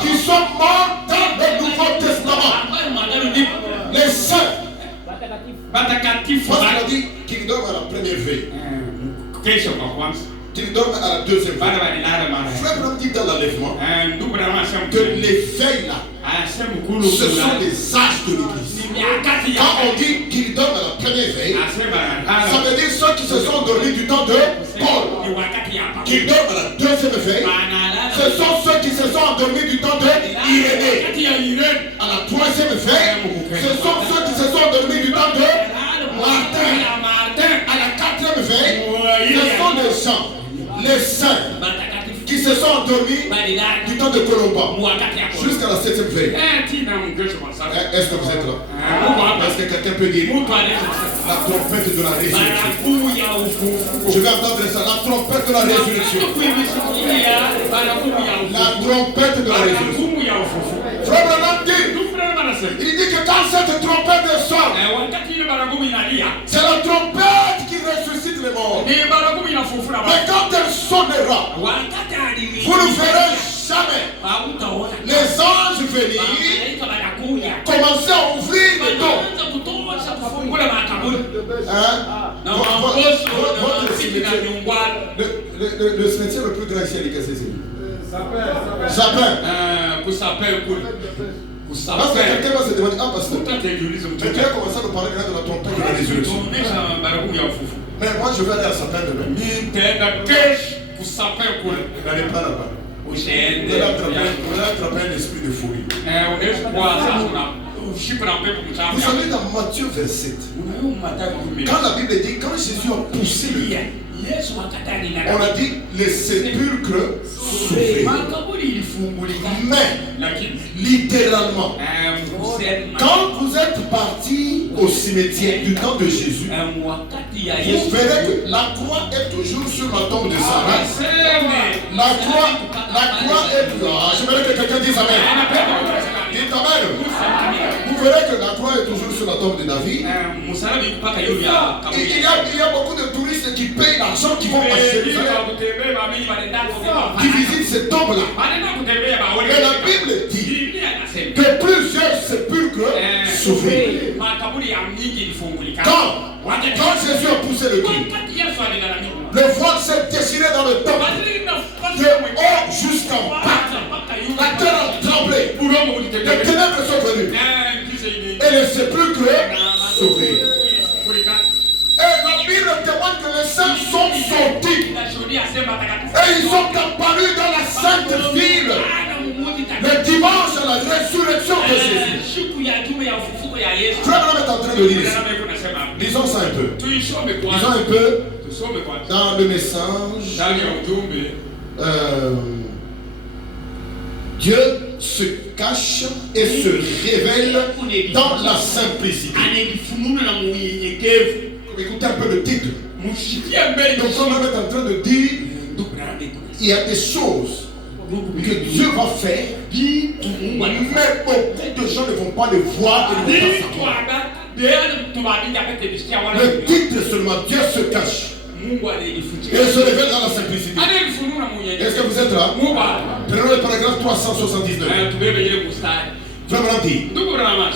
qui sont morts dans le Nouveau Testament. Les saints. Parce qu'il a dit qu'ils dorment à la première veille. Qu'ils dorment à la deuxième veille. Frère Branham dit dans l'enlèvement que les veilles là, ce sont des âges de l'Église. Quand on dit qu'ils dorment à la première veille, ça veut dire ceux qui se sont dormis du temps de Paul. Qu'ils dorment à la deuxième veille, ce sont ceux qui se sont endormis du temps de Irénée. À la troisième veille, ce sont ceux qui se sont endormis du temps de Martin. À la quatrième veille, ce sont les gens, les saints, qui se sont endormis du temps de Colomba jusqu'à la 7e veille. Est-ce que vous êtes là? Est-ce que quelqu'un peut dire la trompette de la résurrection? Je vais entendre ça, la trompette de la résurrection. La trompette de la résurrection. Frère Branham dit, il dit que quand cette trompette sonne, c'est la trompette qui ressuscite les morts. Mais quand elle sonnera, vous ne verrez jamais Le cimetière le plus grand ici, il est cassé. Sapin. Parce que quelqu'un va se demander, pasteur, tu as commencé à nous parler de ton temps de la résurrection. Mais moi je vais aller à Sapin demain. N'allez pas là-bas. Vous allez attraper un esprit de folie. Vous savez dans Matthieu 27, quand la Bible dit, quand Jésus a poussé le lit, on a dit les sépulcres s'ouvrirent. Mais littéralement, quand vous êtes parti au cimetière du temps de Jésus, vous verrez que la croix est toujours sur la tombe de Sarah. La croix est toujours. Je voudrais que quelqu'un dise amen. Dites amen. Vous verrez que la croix est toujours sur la tombe de David. Il y a beaucoup de touristes qui payent l'argent, qui vont passer qui visitent ces tombes-là. Et la Bible dit que plusieurs sépulcres s'ouvrirent. Quand Jésus a poussé le cri, le voile s'est déchiré dans le temple de haut jusqu'en bas. La terre a tremblé. Les ténèbres sont venues. Et les sépulcres s'ouvrirent. Et la Bible témoigne que les saints sont sortis. Et ils sont apparus dans la sainte ville. Le dimanche à la résurrection de Jésus. Frère, on est en train de lire ici. Lisons ça un peu. Lisons un peu dans le message. Dieu se cache et se révèle dans la simplicité. Écoutez un peu le titre. Donc on est en train de dire, il y a des choses que Dieu va faire, mais beaucoup de gens ne vont pas le voir et ne vont pas savoir. Le titre seulement, Dieu se cache et se révèle dans la simplicité. Est-ce que vous êtes là? Prenons le paragraphe 379. Vraiment dit.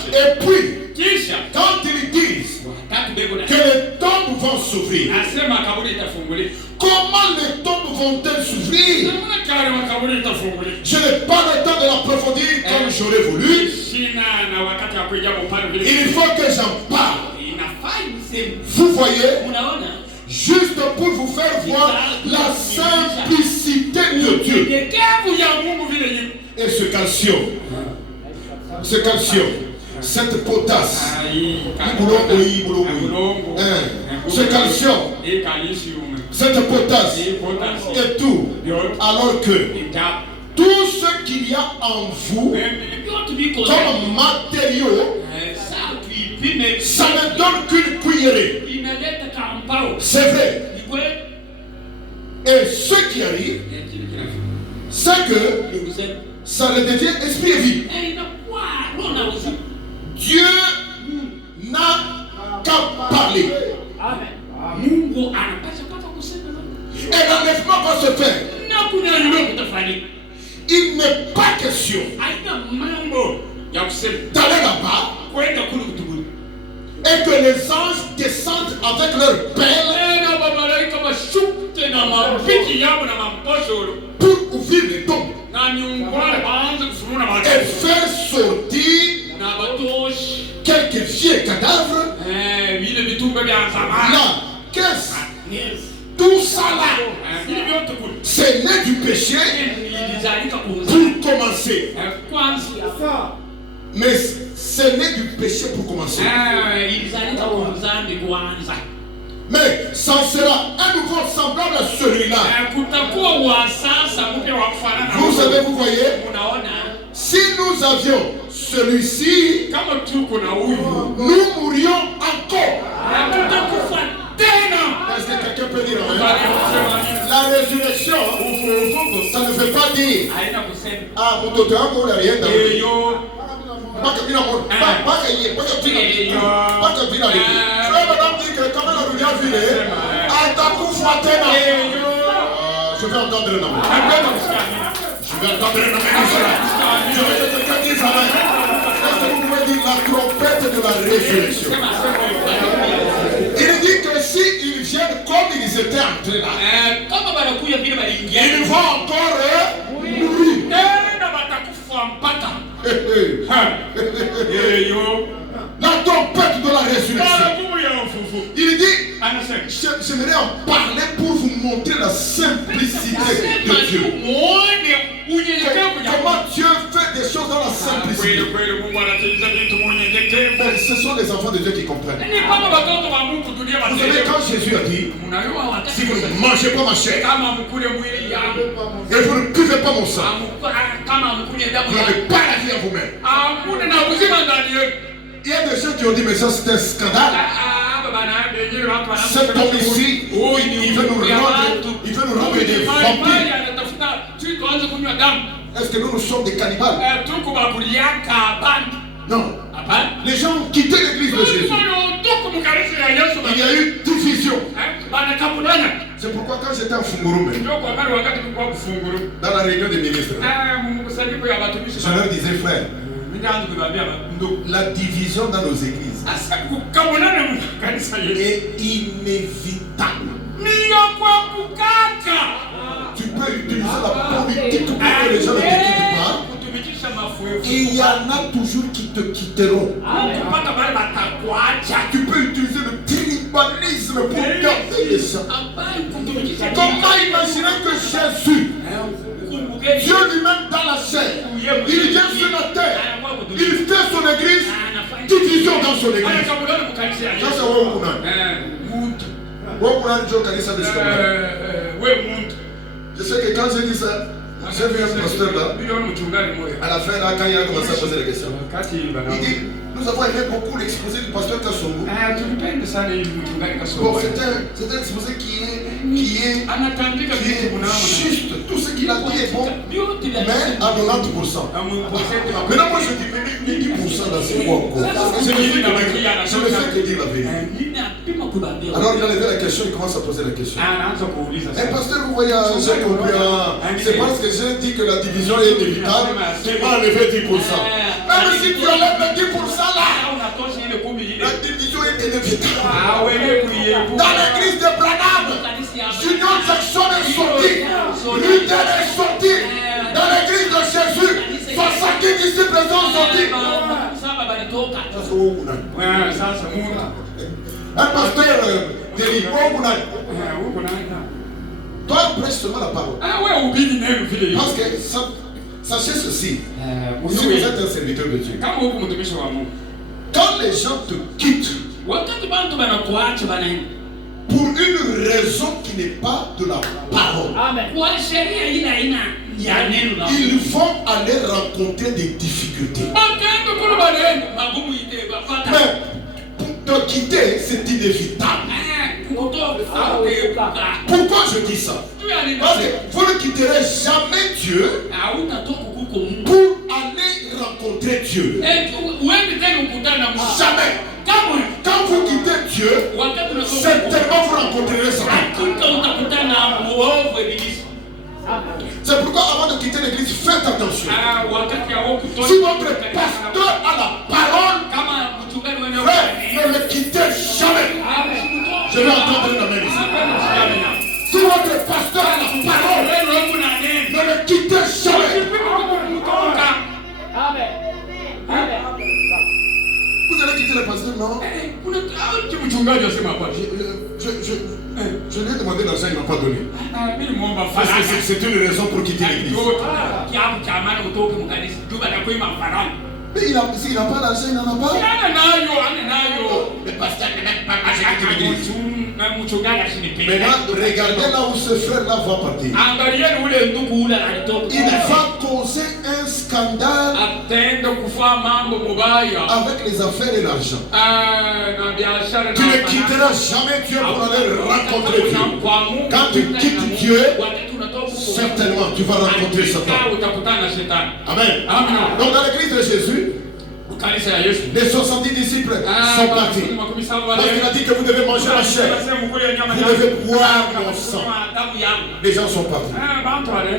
Et puis, quand ils disent que les tombes vont s'ouvrir, comment les tombes vont-elles s'ouvrir? Je n'ai pas le temps de l'approfondir comme j'aurais voulu. Il faut que j'en parle. Vous voyez, juste pour vous faire voir la simplicité de Dieu. Et ce calcium, cette potasse, ce calcium, cette potasse et tout, alors que tout ce qu'il y a en vous comme matériaux, ça ne donne qu'une cuillerée. C'est vrai. Et ce qui arrive, c'est que ça le devient esprit et vie. Dieu n'a qu'à parler. Et l'enlèvement va se faire. Il n'est pas question d'aller là-bas et que les anges descendent avec leur pelle pour ouvrir les tombes et faire sortir quelques vieux cadavres. Là, qu'est-ce? Tout ça là, c'est né du péché pour commencer. Mais c'est né du péché pour commencer. Mais ça sera un nouveau semblable à celui-là. Vous savez, vous voyez, si nous avions celui-ci, nous mourrions encore. Est-ce que quelqu'un peut dire la résurrection, ça ne veut pas dire mon toto encore rien dans le pas que bien je vais entendre le nom. Je vais entendre le nom. Je veux que quelqu'un dise amen. Est-ce que vous pouvez dire la trompette de la résurrection? Il dit que s'ils viennent comme ils étaient entrés là, ils vont encore mourir. La trompette de la résurrection. Il dit, j'aimerais en parler pour vous montrer la simplicité de Dieu. Comment Dieu fait des choses dans la simplicité. Mais ce sont les enfants de Dieu qui comprennent. Vous savez, quand Jésus a dit, si vous ne mangez pas ma chair et vous ne buvez pas mon sang, vous n'avez pas la vie à vous-même. Il y a des gens qui ont dit, mais ça c'est un scandale. Cet homme ici, il veut nous rendre des vampires. Est-ce que nous sommes des cannibales? Non. Les gens ont quitté l'église de Jésus. Il y a eu division. C'est pourquoi quand j'étais à Fungurume, dans la réunion des ministres, je leur disais, frère, la division dans nos églises est inévitable. Tu peux utiliser la politique pour que les gens ne te quittent pas. Et il y en a toujours qui te quitteront. Tu peux utiliser le tribalisme pour garder les gens. Comment imaginer que Jésus, Dieu lui-même dans la chair, il vient sur la terre, il fait son église, division dans son église. Ça c'est Wokunan Joe Kanisa de je sais que quand j'ai dit ça, j'ai vu un pasteur là, à la fin là, quand il a commencé à poser la question, il dit, nous avons aimé beaucoup l'exposé du pasteur Kassongo. Bon, c'est un exposé qui est juste, tout ce qu'il a dit est bon, mais à 90%. Maintenant moi je dis, mais 10% là c'est quoi encore? Je ne fais que dire la vérité. Alors il a levé la question, il commence à poser la question. Eh pasteur, vous voyez, j'ai compris, c'est parce que j'ai dit que la division est inévitable, tu m'as enlevé 10%. Même si tu enlèves le 10% là, la division est inévitable. Dans l'église de Branham, Junior Jackson est sorti, Luther est sorti. Dans l'église de Jésus, 70 disciples sont sortis. Ça c'est un pasteur Déli, toi prêche seulement la parole. Parce que sachez ceci, si vous êtes un serviteur de Dieu, quand les gens te quittent pour une raison qui n'est pas de la parole, ils vont aller rencontrer des difficultés. Mais pour te quitter, c'est inévitable. Pourquoi je dis ça? Parce que vous ne quitterez jamais Dieu pour aller rencontrer Dieu. Jamais. Quand vous quittez Dieu, certainement vous rencontrerez ça. C'est pourquoi avant de quitter l'église, faites attention. Si votre pasteur a la parole, frère, ne le quittez jamais. Je vais entendre la même ici. Si votre pasteur a la parole, ne le quittez jamais. Vous allez quitter le pasteur, non? Je lui ai demandé l'argent, il ne m'a pas donné. Parce que c'est une raison pour quitter l'église. Mais s'il n'a pas d'argent, il n'en a pas. Le pasteur ne met pas l'argent dans l'église. Maintenant, regardez là où ce frère-là va partir. Il va causer un scandale avec les affaires et l'argent. Tu ne quitteras jamais Dieu pour aller rencontrer Dieu. Quand tu quittes Dieu, certainement tu vas rencontrer Satan. Amen. Donc dans l'église de Jésus, Les 70 disciples sont partis. Parce qu'il a dit que vous devez manger ma chair, vous devez boire mon sang. Les gens sont partis.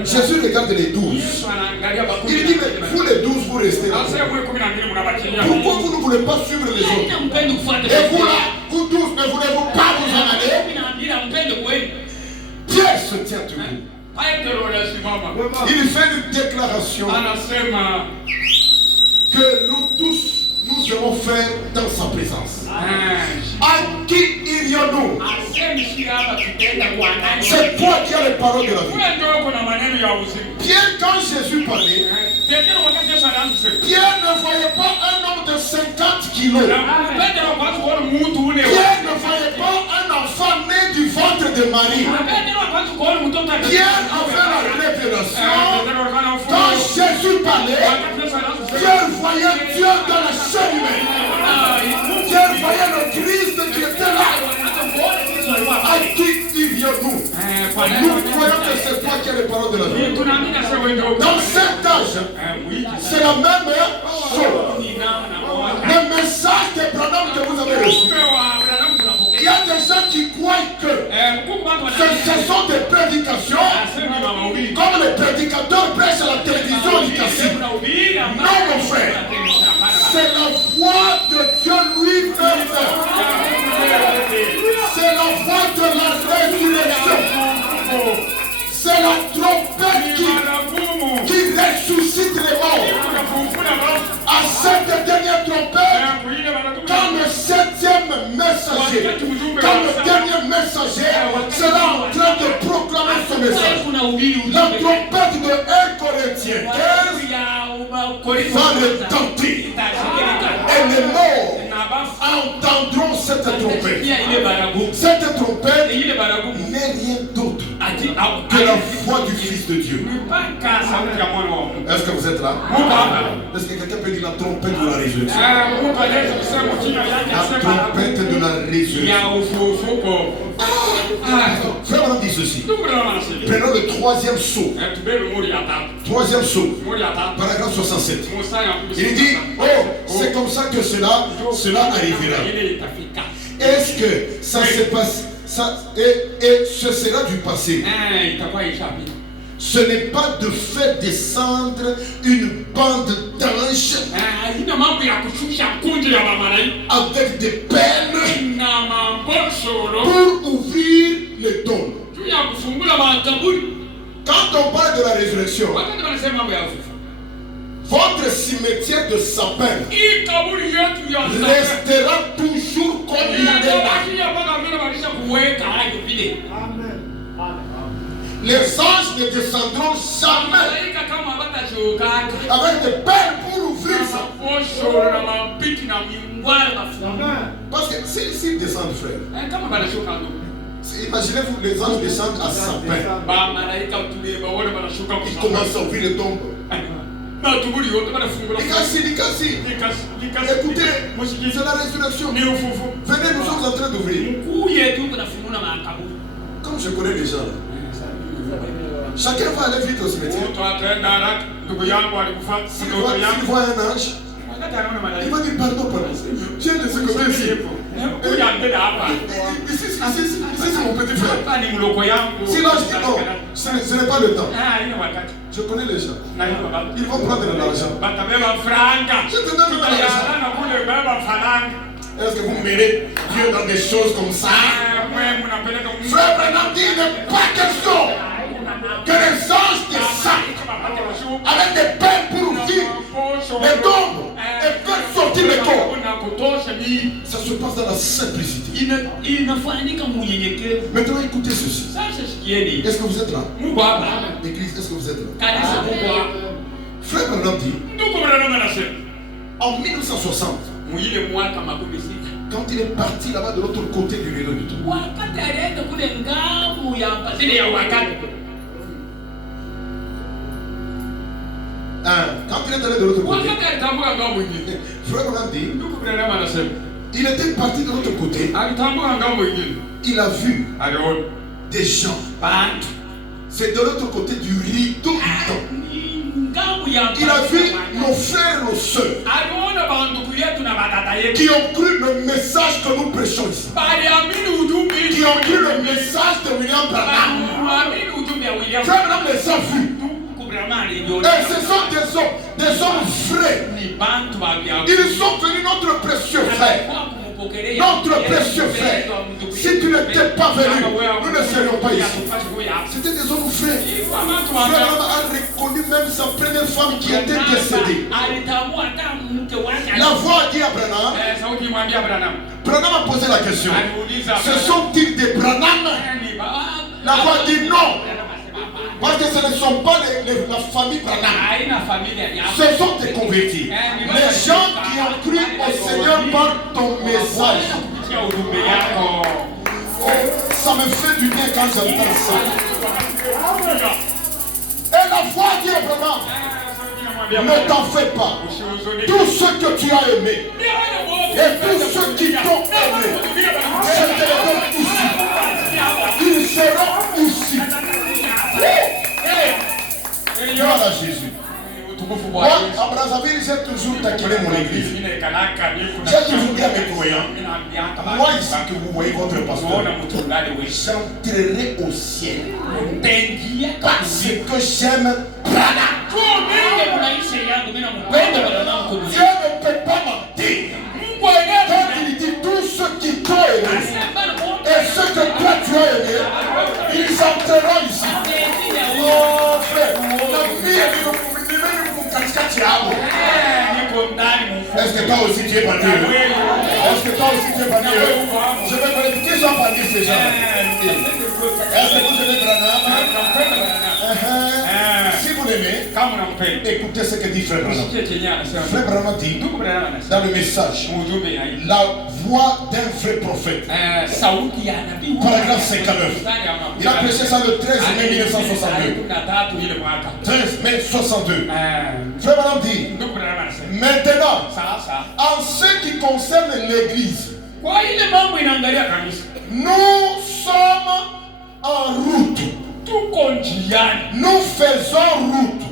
Jésus regarde les 12. Il dit, mais vous les 12, vous restez là. Pourquoi vous ne voulez pas suivre les autres? Et vous là, vous 12, ne voulez-vous pas vous en aller? Pierre se tient debout. Il fait une déclaration que nous tous, nous allons faire dans sa présence. À qui irions-nous? C'est toi qui as les paroles de la vie. Pierre, quand Jésus parlait, Pierre ne voyait pas un homme de 50 kilos. Pierre ne voyait pas un enfant né du ventre de Marie. Pierre avait la révélation. Quand Jésus parlait, Pierre voyait Dieu dans la chair humaine. Pierre voyait le Christ qui était là. À qui irions-nous? Nous croyons que c'est toi qui as les paroles de la vie. Dans cet âge, c'est la même chose. Le message de Branham que vous avez reçu. Il y a des gens qui croient que ce sont des prédications comme les prédicateurs prêchent à la télévision du Cassis. Non, mon frère. C'est la voix de Dieu lui-même. C'est la voix de la résurrection. C'est la trompette qui ressuscite les morts. À cette dernière trompette, quand le 7e messager, quand le dernier messager sera en train de proclamer son message, la trompette de 1 Corinthiens 15 va retenter. Et les morts entendront cette trompette. Cette trompette n'est rien d'autre que la voix du Fils de Dieu. Est-ce que vous êtes là? Est-ce que quelqu'un peut dire la trompette de la résurrection? La trompette de la résurrection. Frère, on dit ceci. Prenons le 3e saut. 3e saut. Paragraphe 67. Il dit, oh, c'est comme ça que cela arrivera. Est-ce que ça se passe? Et ce sera du passé. Ce n'est pas de faire descendre une bande d'anges avec des peines pour ouvrir les tombes. Quand on parle de la résurrection, votre cimetière de sapin restera toujours comme il est là. Les anges ne descendront jamais avec des peines pour ouvrir ça. Parce que s'ils descendent, frère, imaginez-vous, les anges descendent à sapin. Ils commencent à ouvrir les tombes. Écoutez, c'est la résurrection. Venez, nous sommes en train d'ouvrir. Comme je connais les gens là. Chacun va aller vite au cimetière. S'il voit un ange, il va dire pardon, pardon. Viens de ce côté ici. Ici, c'est mon petit frère. Si l'ange dit non, ce n'est pas le temps. Je connais les gens. Ils vont prendre de l'argent. Je te donne de l'argent. Est-ce que vous mêlez Dieu dans des choses comme ça? Frère Branham dit, il n'est pas question que les anges descendent avec des peines pour ouvrir les tombes et faire sortir les corps. Ça se passe dans la simplicité. Maintenant, écoutez ceci. Est-ce que vous êtes là? L'église, est-ce que vous êtes là? Frère Branham dit, en 1960, quand il est parti là-bas de l'autre côté du rideau du trône, quand il est allé de l'autre côté, frère Branham dit, il était parti de l'autre côté, il a vu des gens. C'est de l'autre côté du rideau du temple. Il a vu nos frères et nos sœurs qui ont cru le message que nous prêchons ici. Qui ont cru le message de William Branham. Frère Branham les a vus. Et ce sont des hommes vrais. Ils sont venus, notre précieux frère. Notre précieux frère. Si tu n'étais pas venu, nous ne serions pas ici. C'était des hommes vrais. Frère Branham a reconnu même sa première femme qui était décédée. La voix a dit à Branham. Branham a posé la question. Ce sont-ils des Branham? La voix a dit non. Parce que ce ne sont pas la famille Branham. Ce sont des convertis. Les gens qui ont cru au Seigneur par ton message. Ça me fait du bien quand j'entends ça. Et la foi dit à Branham, ne t'en fais pas. Tout ce que tu as aimé et tous ceux qui t'ont aimé, je te les donne ici. Ils seront ici. Voilà Jésus. Moi, à Brazzaville, j'ai toujours taquiné mon église. J'ai toujours dit à mes croyants, moi ici que vous voyez votre pasteur, j'entrerai au ciel. Parce que j'aime Branham. Dieu ne peut pas mentir. Quand il dit tous ceux qui t'ont aimé et ceux que toi tu as aimé, ils entreront ici. Oh frère, la vie est est-ce que toi aussi tu es parti? Est-ce que toi aussi tu es parti? Je vais me dire, qui sont partis ces gens? Est-ce que vous aimez Branham? Si vous l'aimez, écoutez ce que dit Frère Branham. Frère Branham dit dans le message, la voix d'un vrai prophète. Paragraphe 59. Il a prêché ça le 13 mai 1962. 13 mai 62. Frère Branham dit, maintenant, en ce qui concerne l'église, nous sommes en route. Nous faisons route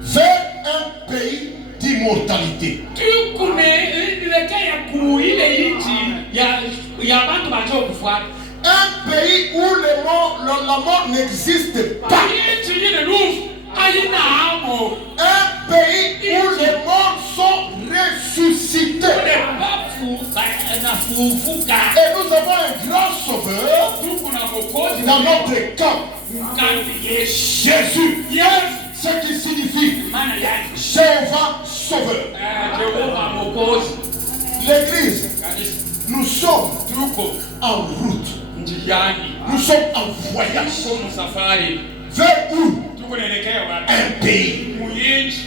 vers un pays d'immortalité. Un pays où la mort n'existe pas. Un pays où les morts sont ressuscités. Et nous avons un grand sauveur dans notre camp. Jésus. Ce qui signifie Jéhovah sauveur. L'église, nous sommes en route. Nous sommes en voyage. Vers où? Un pays.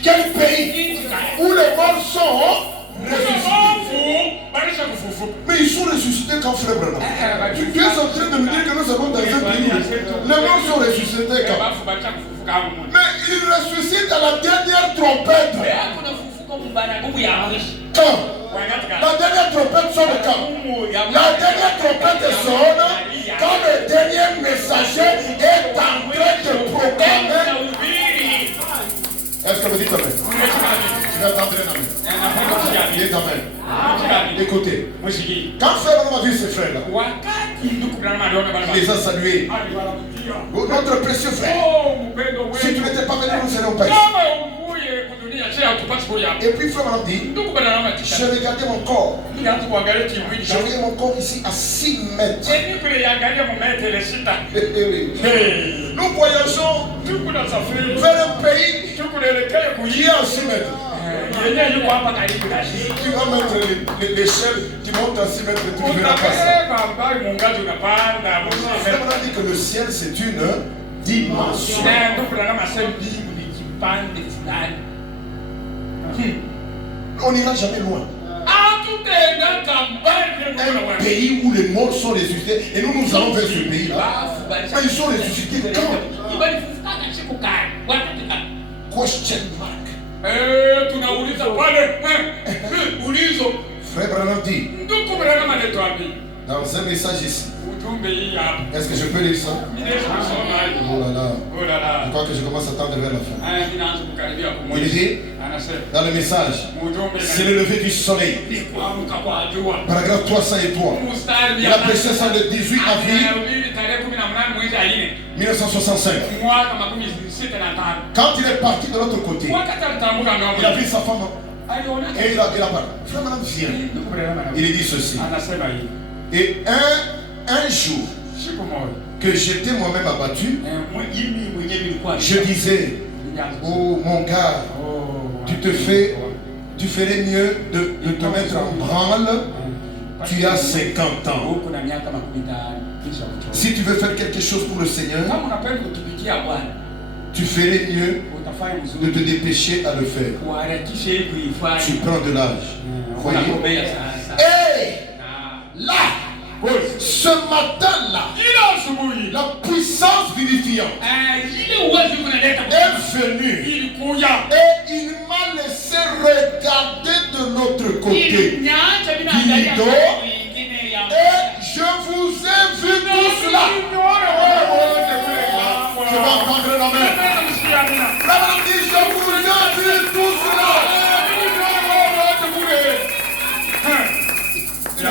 Quel pays? Où les morts sont ressuscités. Mais ils sont ressuscités quand Frère Branham. Tu es en train de me dire que nous avons dans un pays. Les morts sont ressuscités quand? Mais ils ressuscitent à la dernière trompette. Quand? La dernière trompette sonne quand? La dernière trompette sonne quand le dernier messager est en train de proclamer. Est-ce que vous dites amen? Tu vas entendre un amen. Dites amen. Écoutez, quand Frère Branham a vu ses frères là, il les a salués. Notre précieux frère, si tu n'étais pas venu, nous ne serions pas ici. Et puis Frère Branham dit, j'ai regardé mon corps. J'ai regardé mon corps ici à 6 mètres. Nous voyageons vers un pays qui est à 6 mètres. Tu vas mettre l'échelle qui monte à 6 mètres et tu verras passer. Frère Branham dit que le ciel c'est une dimension. On n'ira jamais loin. Un pays où les morts sont ressuscités et nous allons vers ce pays-là. Mais ils sont ressuscités quand? Question mark. Frère Branham dit, Dans un message ici. Est-ce que je peux lire ça? Oh là là. Je crois que je commence à tendre vers la fin. Il dit, dans le message, c'est le lever du soleil. Paragraphe 303. Il a prêché ça le 18 avril 1965. Quand il est parti de l'autre côté, il a vu sa femme. Et il a parlé. Frère, madame, viens. Il dit ceci. Et un jour que j'étais moi-même abattu, je disais, oh mon gars, tu ferais mieux de te mettre en branle. Tu as 50 ans. Si tu veux faire quelque chose pour le Seigneur, tu ferais mieux de te dépêcher à le faire. Tu prends de l'âge. Voyez? Et là, ce matin-là, la puissance vivifiante est venue et il m'a laissé regarder de l'autre côté du rideau et je vous ai vu tous là. Je vais entendre la main. La main dit, je vous ai vu tous là. Si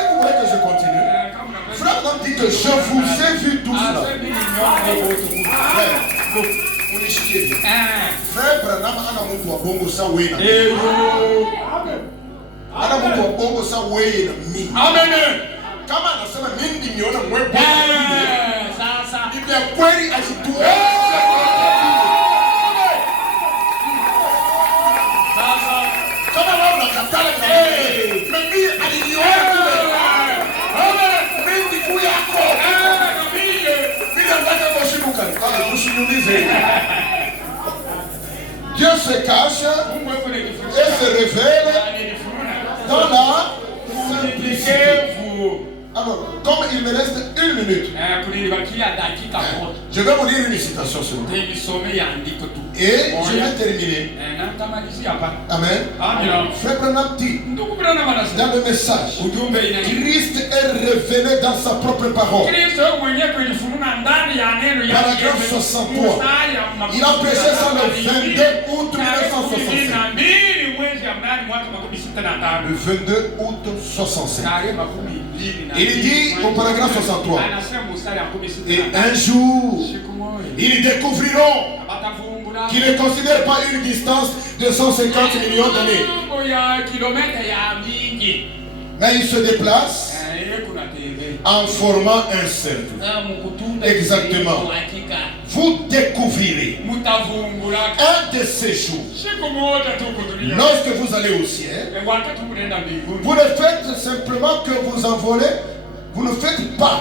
vous voulez que je continue, Frère dit que je vous ai vu tous là. Frère Branham ana mtu wa bongo sa wena. Ana mtu wa bongo sa wena mimi. Amen. Kama anasema mimi nimeona mwe bongo. Sasa. Ni kweli asitua. Dieu se cache et se révèle dans la simplicité. Alors, comme il me reste 1 minute, je vais vous lire une citation sur vous. Et je vais terminer. Amen. Frère Branham dit dans le message, Christ est révélé dans sa propre parole. Paragraphe 63. Il a prêché ça le 22 août 1965. Le 22 août 65. Il dit au paragraphe 63. Et un jour, ils découvriront qu'ils ne considèrent pas une distance de 150 millions d'années. Mais ils se déplacent en formant un cercle. Exactement. Vous découvrirez un de ces jours. Lorsque vous allez au ciel, vous ne faites simplement que vous envolez. Vous ne faites pas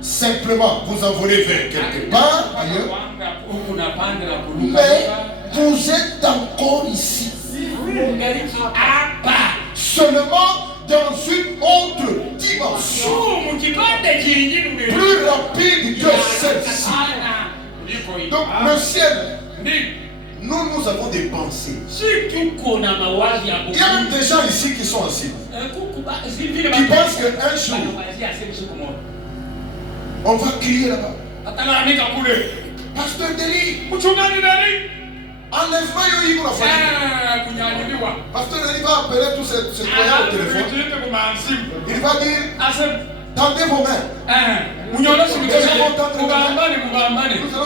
simplement vous envoler vers quelque part ailleurs. Mais vous êtes encore ici. Seulement dans une autre dimension. Plus rapide que celle-ci. Donc le ciel, nous avons des pensées. Il y a même des gens ici qui sont assis, qui pensent qu'un jour on va crier là-bas. Pasteur Deli, enlèvement il va faire. Pasteur Deli va appeler tous ces croyants au téléphone. Il va dire, tendez vos mains. Nous allons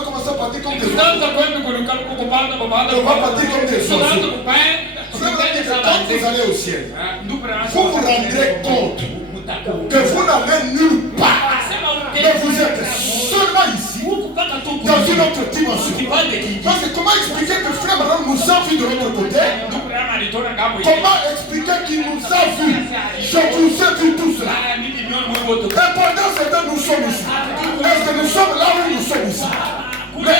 commencer à partir comme des oiseaux. On va partir comme des oiseaux. Quand vous allez au ciel, vous vous rendrez compte que vous n'avez nulle part. Mais vous êtes seulement ici, dans une autre dimension. Parce que comment expliquer que Frère Branham nous a vu de l'autre côté? Comment expliquer qu'il nous a vu? Je vous ai vu tous là. Et pendant ce temps, nous sommes ici. Est-ce que nous sommes là où nous sommes ici? Que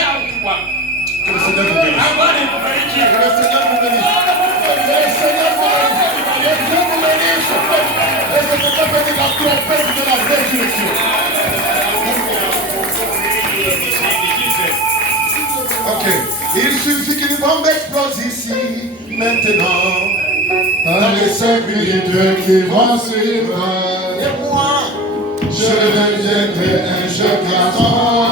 le Seigneur vous bénisse. Que le Seigneur vous bénisse. Que le Seigneur vous bénisse. Que Dieu vous bénisse. Et que je peux faire la trompette de la résurrection. Ok. Il suffit qu'une bombe explose ici. maintenant dans les 5 minutes qui vont suivre. Et moi, je deviendrai un jeune garçon.